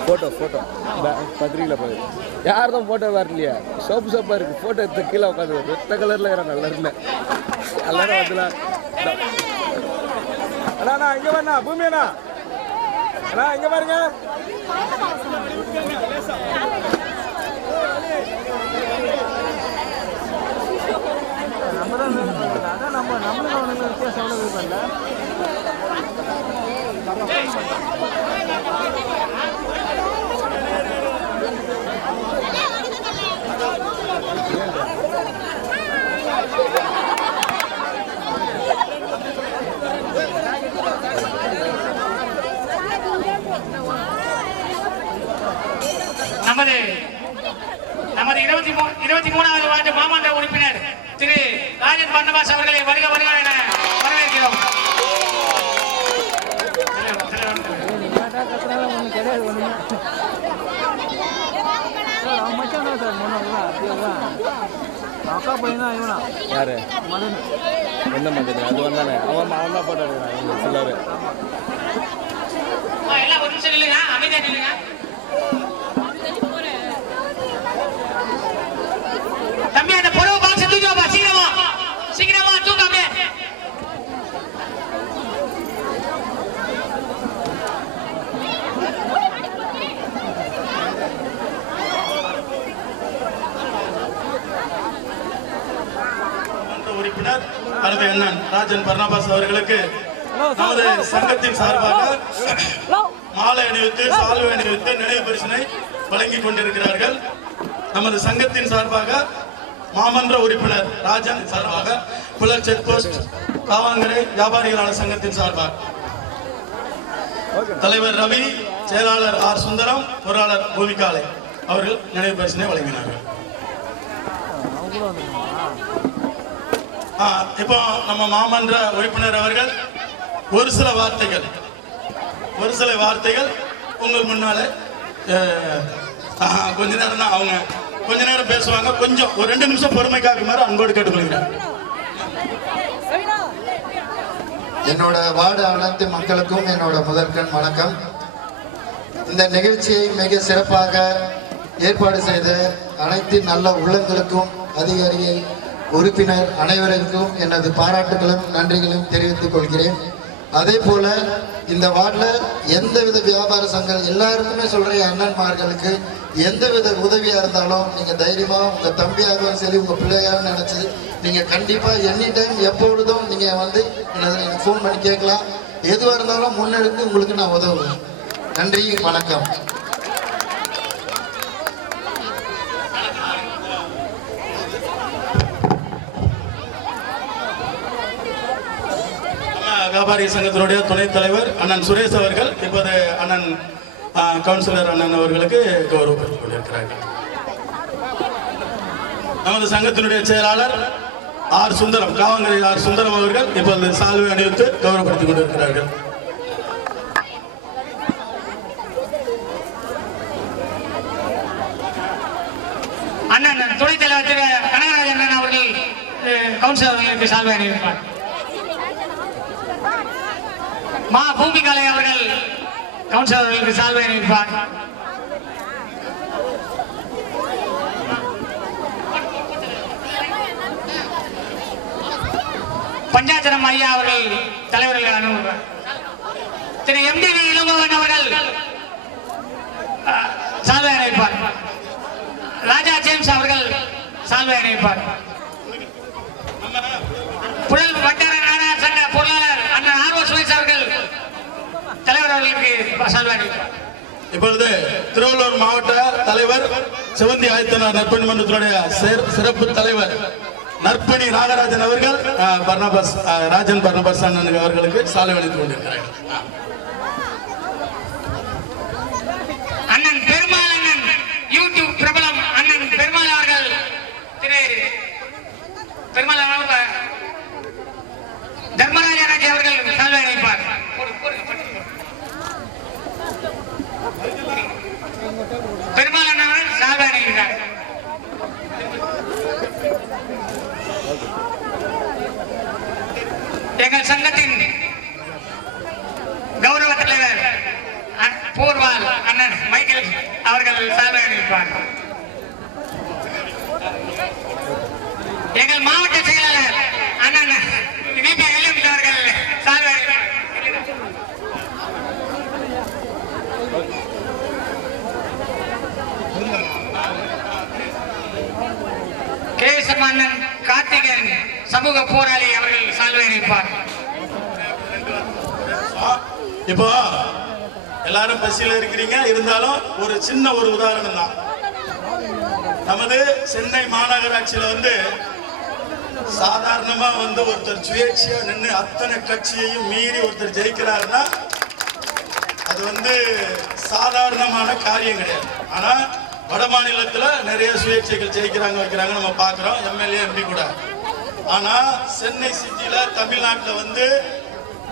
ஃபோட்டோ பத்திரிகையில் போய் யார் தான் ஃபோட்டோ வரலையா? சோப்பாக இருக்குது. ஃபோட்டோ எடுத்து கீழே உட்காந்து ரெட்ட கலரில் வேறு நல்லா இருந்தேன். எல்லாரும் வந்துல அண்ணா இங்கே வரண்ணா பூமி அண்ணா இங்கே பாருங்க. நம்மளும் அவனுக்கு வித்தியாசம் எவ்வளோ இது பண்ணல. நமது 23வது வார்டு மாமன்ற உறுப்பினர் திரு ராஜன் பர்னபாஸ் அவர்களை வருக என வரவேற்கிறோம். யாரு எந்த மதம் அது வந்தானே அவன் தான் போட்டோ எடுக்கிறான் சிலர். எல்லாம் ஒரு நிமிஷம் இல்லைங்க, அமைதியா இல்லைங்க. தம்பி அந்த புடவை பாக்ஸ் தூக்கி வாப்பா, சீக்கிரமா சீக்கிரமா தூக்க அப்படியே. உறுப்பினர் அல்லது அண்ணன் ராஜன் பர்னபாஸ் அவர்களுக்கு நமது சங்கத்தின் சார்பாக மாலை அணிவித்து சால்வை அணிவித்து நினைவு பரிசினை வழங்கிக் கொண்டிருக்கிறார்கள். நமது சங்கத்தின் சார்பாக மாமன்ற உறுப்பினர் ராஜன் சார்பாக புலர் செக் போஸ்ட் காவாங்கரை வியாபாரிகளான சங்கத்தின் சார்பாக தலைவர் ரவி, செயலாளர் ஆர் சுந்தரம், பொருளாளர் பூமிகாலை அவர்கள் நினைவு பரிசினை வழங்கினார்கள். இப்போ நம்ம மாமன்ற உறுப்பினர் அவர்கள் ஒரு சில வார்த்தைகள் உங்கள் முன்னால கொஞ்ச நேரம் தான் அவங்க கொஞ்ச நேரம் பேசுவாங்க. கொஞ்சம் ஒரு 2 நிமிஷம் பொறுமை காக்குமாறு அன்போடு கேட்டுக்கொள்கிறேன். என்னோட வார்டு அனைத்து மக்களுக்கும் என்னோட முதற்கண் வணக்கம். இந்த நிகழ்ச்சியை மிக சிறப்பாக ஏற்பாடு செய்த அனைத்து நல்ல உள்ளங்களுக்கும் அதிகாரிகள் உறுப்பினர் அனைவருக்கும் எனது பாராட்டுகளும் நன்றிகளும் தெரிவித்துக் கொள்கிறேன். அதே போல இந்த வார்டில் எந்தவித வியாபார சங்கம் எல்லாருக்குமே சொல்றேன், அண்ணன்மார்களுக்கு எந்தவித உதவியா இருந்தாலும் நீங்க தைரியமா உங்க தம்பியாகவும் சரி உங்க பிள்ளையாரும் நினைச்சு நீங்க கண்டிப்பா எனி டைம் எப்பொழுதும் நீங்க வந்து எனக்கு ஃபோன் பண்ணி கேட்கலாம். எதுவாக இருந்தாலும் முன்னெடுத்து உங்களுக்கு நான் உதவுவேன். நன்றி, வணக்கம். வியாபாரி சங்கத்தினுடைய துணைத் தலைவர் அண்ணன் சுரேஷ் அவர்கள் இப்போது அண்ணன் கவுன்சிலர் அண்ணன் அவர்களுக்கு கௌரவப்படுத்திக் கொண்டிருக்கிறார்கள். நமது சங்கத்தினுடைய செயலாளர் ஆர் சுந்தரம், காவங்கரை ஆர் சுந்தரம் அவர்கள் இப்போது சால்வை அணிவித்து கௌரவப்படுத்திக் கொண்டிருக்கிறார்கள். அண்ணன் துணைத் தலைவர் திரு கனகராஜன் அவர்கள் கவுன்சிலர் அவர்களுக்கு சால்வை அணிவிப்பார். மா பூமிகாலை அவர்கள் கவுன்சிலர் அவர்களுக்கு சால்வை அணிவிப்பார். பஞ்சாச்சரம் ஐயா அவர்கள் தலைவர்கள் அனுப்புவார். திரு எம்டிவி இளங்கோவன் அவர்கள் சால்வை அணிவிப்பார். ராஜா ஜேம்ஸ் அவர்கள் சால்வை அணிவிப்பார். புழல் வட்டார நாடார் சங்க பொருளாளர் அண்ணன் ஆர்வ சுரேஷ் அவர்கள் தலைவர் அவர்களுக்கு சால்வை அணிவிப்பார். இப்பொழுது திருவள்ளூர் மாவட்ட தலைவர் சிவந்தி ஆயத்தனார் நற்பணி மன்றத்தினுடைய சிறப்பு தலைவர் நற்பணி நாகராஜன் அவர்கள் ராஜன் பர்னபாஸ் அண்ணன் அவர்களுக்கு சால்வை அளித்துக் கொண்டிருக்கிறார்கள். அண்ணன் பெருமாள் அண்ணன் யூடியூப் பிரபலம் அண்ணன் பெருமாள் அவர்கள் திரு பெருமாள் தர்மராஜ அவர்கள் சால்வை அணிவிப்பார். பெருமாள் அண்ணன் சால்வை அணிவிக்கிறார். எங்கள் சங்கத்தின் கௌரவ தலைவர் போர்வால் அண்ணன் மைக்கேல் அவர்கள் சால்வை அணிவிப்பார். எங்கள் மாவட்ட செயலாளர் அண்ணன் விபி வில்லியம்ஸ் அவர்கள் சால்வை கேசம் அண்ணன் கார்த்திகன் சமூக போராளி அவர்கள் சால்வை அணிவிப்பார். இப்போ எல்லாரும் பசியில இருக்கிறீங்க, இருந்தாலும் ஒரு சின்ன ஒரு உதாரணம் தான். நமது சென்னை மாநகராட்சியில சாதாரணமா ஒருத்தர் சுயேட்சையா நின்று அத்தனை கட்சியையும் மீறி ஒருத்தர் ஜெயிக்கிறாருன்னா அது சாதாரணமான காரியம் கிடையாது. ஆனா வட மாநிலத்துல நிறைய சுயேட்சைகள் ஜெயிக்கிறாங்க வைக்கிறாங்க நம்ம பாக்குறோம், எம்எல்ஏ எம்பி கூட. ஆனா சென்னை சிட்டியில தமிழ்நாட்டுல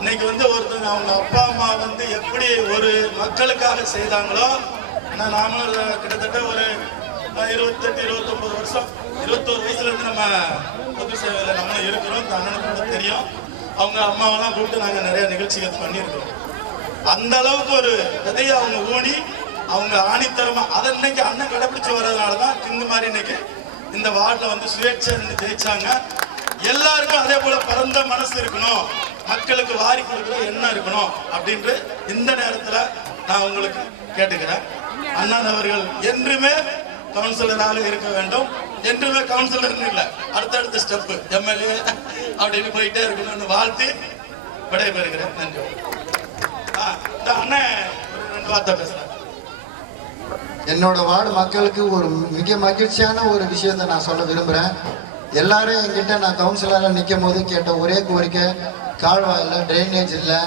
இன்னைக்கு ஒருத்தங்க அவங்க அப்பா அம்மா எப்படி ஒரு மக்களுக்காக செய்தாங்களோ, நாமளும் கிட்டத்தட்ட ஒரு 28-29 வருஷம் 21 வயசுல இருந்து நம்ம பொது சேவையில நம்ம இருக்கிறோம். இந்த அண்ணனுக்கு தெரியும், அவங்க அம்மாவெல்லாம் கூப்பிட்டு நாங்க நிறைய நிகழ்ச்சிகள் பண்ணியிருக்கிறோம். அந்த அளவுக்கு ஒரு விதையை அவங்க ஊனி அவங்க ஆணித்தரமா அதை இன்னைக்கு அண்ணன் கடைபிடிச்சு வர்றதுனாலதான் கிங்கு மாதிரி இன்னைக்கு இந்த வார்டில் வந்து சுயேட்சை ஜெயிச்சாங்க. எல்லாருக்கும் அதே போல பரந்த மனசு இருக்கணும், மக்களுக்கு வாரி கொடுக்குற எண்ணம் இருக்கணும் அப்படின்று இந்த நேரத்துல நான் உங்களுக்கு கேட்டுக்கிறேன். அண்ணன் அவர்கள் என்றுமே கவுன்சிலராக இருக்க வேண்டும். என்றுமே கவுன்சிலர் இல்ல, அடுத்தடுத்த ஸ்டெப் எம்எல்ஏ அப்படின்னு போயிட்டே இருக்கணும்னு வாழ்த்து விடைபெறுகிறேன். நன்றி. அண்ணன் ஒரு 2 வார்த்தை பேசுறேன். என்னோட வார்டு மக்களுக்கு ஒரு மிக மகிழ்ச்சியான ஒரு விஷயத்தை நான் சொல்ல விரும்புகிறேன். எல்லாரும் என்கிட்ட நான் கவுன்சிலராக நிற்கும் போது கேட்ட ஒரே கோரிக்கை, கால்வாய் இல்லை, ட்ரைனேஜ் இல்லை,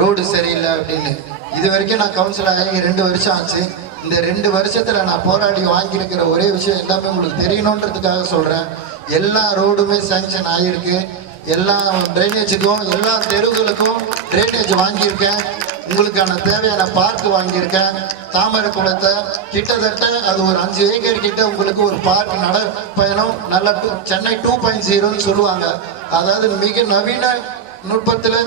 ரோடு சரியில்லை அப்படின்னு. இது வரைக்கும் நான் கவுன்சிலர் ஆகி 2 வருஷம் ஆச்சு. இந்த 2 வருஷத்தில் நான் போராடி வாங்கியிருக்கிற ஒரே விஷயம் எல்லாமே உங்களுக்கு தெரியணுன்றதுக்காக சொல்கிறேன். எல்லா ரோடுமே சேங்ஷன் ஆகியிருக்கு. எல்லா ட்ரைனேஜுக்கும் எல்லா தெருவுகளுக்கும் ட்ரைனேஜ் வாங்கியிருக்கேன். உங்களுக்கான தேவையான பார்க் வாங்கியிருக்கேன். தாமரை குளத்தை கிட்டத்தட்ட அது ஒரு 5 ஏக்கர் கிட்ட உங்களுக்கு ஒரு பார்க் நடப்பயணம் நல்ல சென்னை 2.0ன்னு சொல்லுவாங்க. அதாவது மிக நவீன நுட்பத்தில்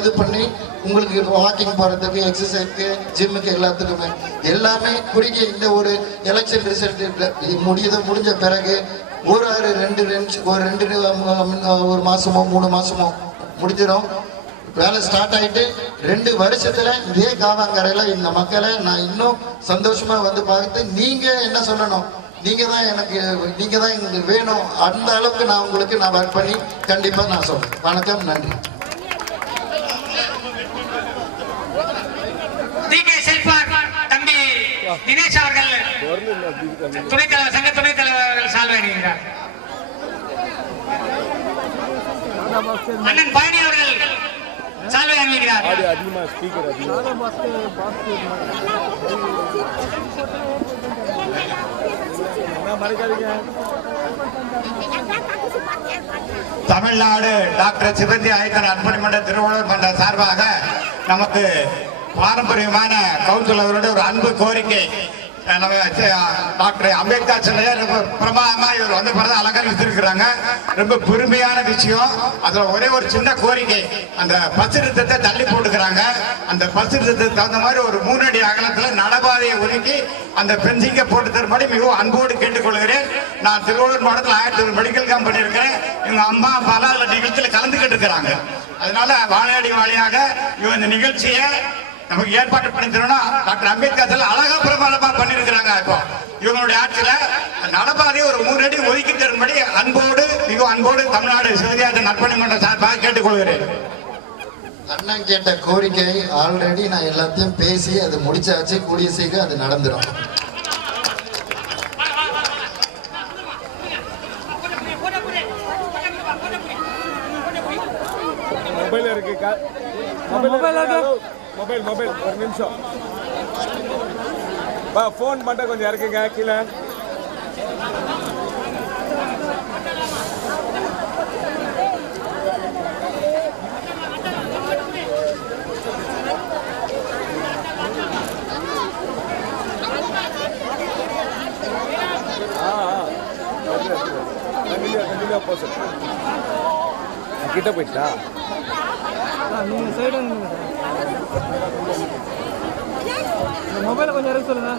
இது பண்ணி உங்களுக்கு வாக்கிங் போகிறதுக்கு, எக்ஸசைஸ்க்கு, ஜிம்முக்கு எல்லாத்துக்குமே எல்லாமே குறுகிய இந்த ஒரு எலெக்ஷன் ரிசல்ட் முடிஞ்ச பிறகு ஒரு மாசமோ 3 மாசமோ முடிஞ்சிடும். வேலை ஸ்டார்ட் ஆகிட்டு 2 வருஷத்துல இதே காவாங்கரையில இந்த மக்களை நான் இன்னும் சந்தோஷமா வந்து பார்த்து நீங்க என்ன சொல்லணும், நீங்க தான் எங்களுக்கு வேணும். அந்த அளவுக்கு நான் உங்களுக்கு ஒர்க் பண்ணி கண்டிப்பா நான் சொல்றேன். வணக்கம், நன்றி. தம்பி தினேஷ் அவர்கள் சங்க துணைத் தலைவர்கள் சால்வாகிறார். அண்ணன் பழனி அவர்கள் சால்வை அணிவிக்கிறார். தமிழ்நாடு டாக்டர் சிவந்தி ஐயனார் அர்ப்பணி மன்ற திருவள்ளுவர் மன்ற சார்பாக நமக்கு பாரம்பரியமான கவுன்சிலரோட ஒரு அன்பு கோரிக்கை. டாக்டர் அம்பேத்கர் சிலையை ரொம்ப பிரமாதமா இவர் வந்து அலங்கரிச்சிருக்கிறாங்க. ரொம்ப பெருமையான விஷயம். அதுல ஒரே ஒரு சின்ன கோரிக்கை, அந்த பசுரத்தத்தை தள்ளி போட்டுக்கிறாங்க. அந்த பசுரத்தத்துக்கு தகுந்த மாதிரி ஒரு 3 அடி அகலத்துல நடபாதையை ஒதுக்கி அந்த பென்சிங்க போட்டு தரும்படி மிகவும் அன்போடு கேட்டுக்கொள்கிறேன். நான் திருவள்ளூர் மாவட்டத்தில் 1000 மெடிக்கல் கேம்ப் பண்ணியிருக்கிறேன். எங்க அம்மா பல நிகழ்ச்சியில் கலந்துக்கிட்டு இருக்கிறாங்க. அதனால வாழையடி வாழையாக இவங்க இந்த நிகழ்ச்சியை நமக்கு ஏற்பாடு பண்ணி தரணும். டாக்டர் அம்பேத்கர் அழகா பிரமாணமா பண்ணிருக்கிறாங்க. இப்போ இவங்களுடைய ஆட்சியில நடப்பாதையை ஒரு 3 அடி ஒதுக்கி தரும்படி மிக அன்போடு தமிழ்நாடு சிவதியாசன் நற்பணி மன்ற சார்பாக கேட்டுக்கொள்கிறேன். அண்ணன் கேட்ட கோரிக்கை ஆல்ரெடி நான் எல்லாத்தையும் பேசி அது முடிச்சாச்சு. கூடிய சீக்கிரம் அது நடந்துடும். மொபைல் இருக்கு, மொபைல் ஒரு நிமிஷம் ஃபோன் மட்டும் கொஞ்சம் இறக்குங்க கீழே. கிட்ட போயிட்டா நீங்கள் சைடு மொபைலை கொஞ்சம் இறக்க சொல்லுங்க.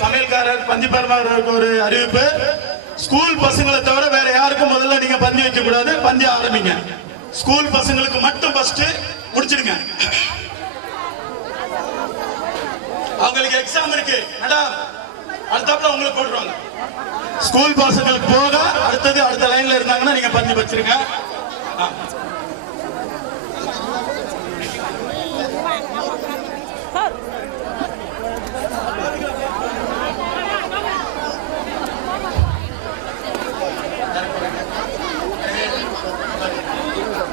சமையல்காரர் பந்தி பரிமாறுவதற்கு ஒரு அறிவிப்பு. ஸ்கூல் பசங்களை தவிர வேற யாருக்கும் முதல்ல நீங்க பந்தி வைக்க கூடாது. பந்தி ஆரம்பிங்க. ஸ்கூல் பசங்களுக்கு மட்டும் ஃபர்ஸ்ட் முடிச்சிடுங்க. அவங்களுக்கு எக்ஸாம் இருக்கு மேடம், அடுத்தாப்புல உங்களுக்கு போட்டுருவாங்க. ஸ்கூல் பசங்களுக்கு போக அடுத்த லைன்ல இருந்தாங்கன்னா நீங்க பந்தி வச்சிருங்க.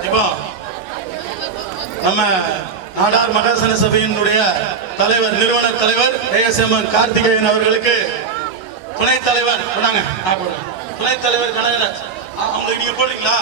இப்போ நம்ம நாடார் மகாசன சபையினுடைய தலைவர், நிறுவனர் தலைவர் ASM கார்த்திகேயன் அவர்களுக்கு துணைத் தலைவர் துணைத் தலைவர் கனகராஜ் அவங்களுக்கு நீங்க போடுறீங்களா?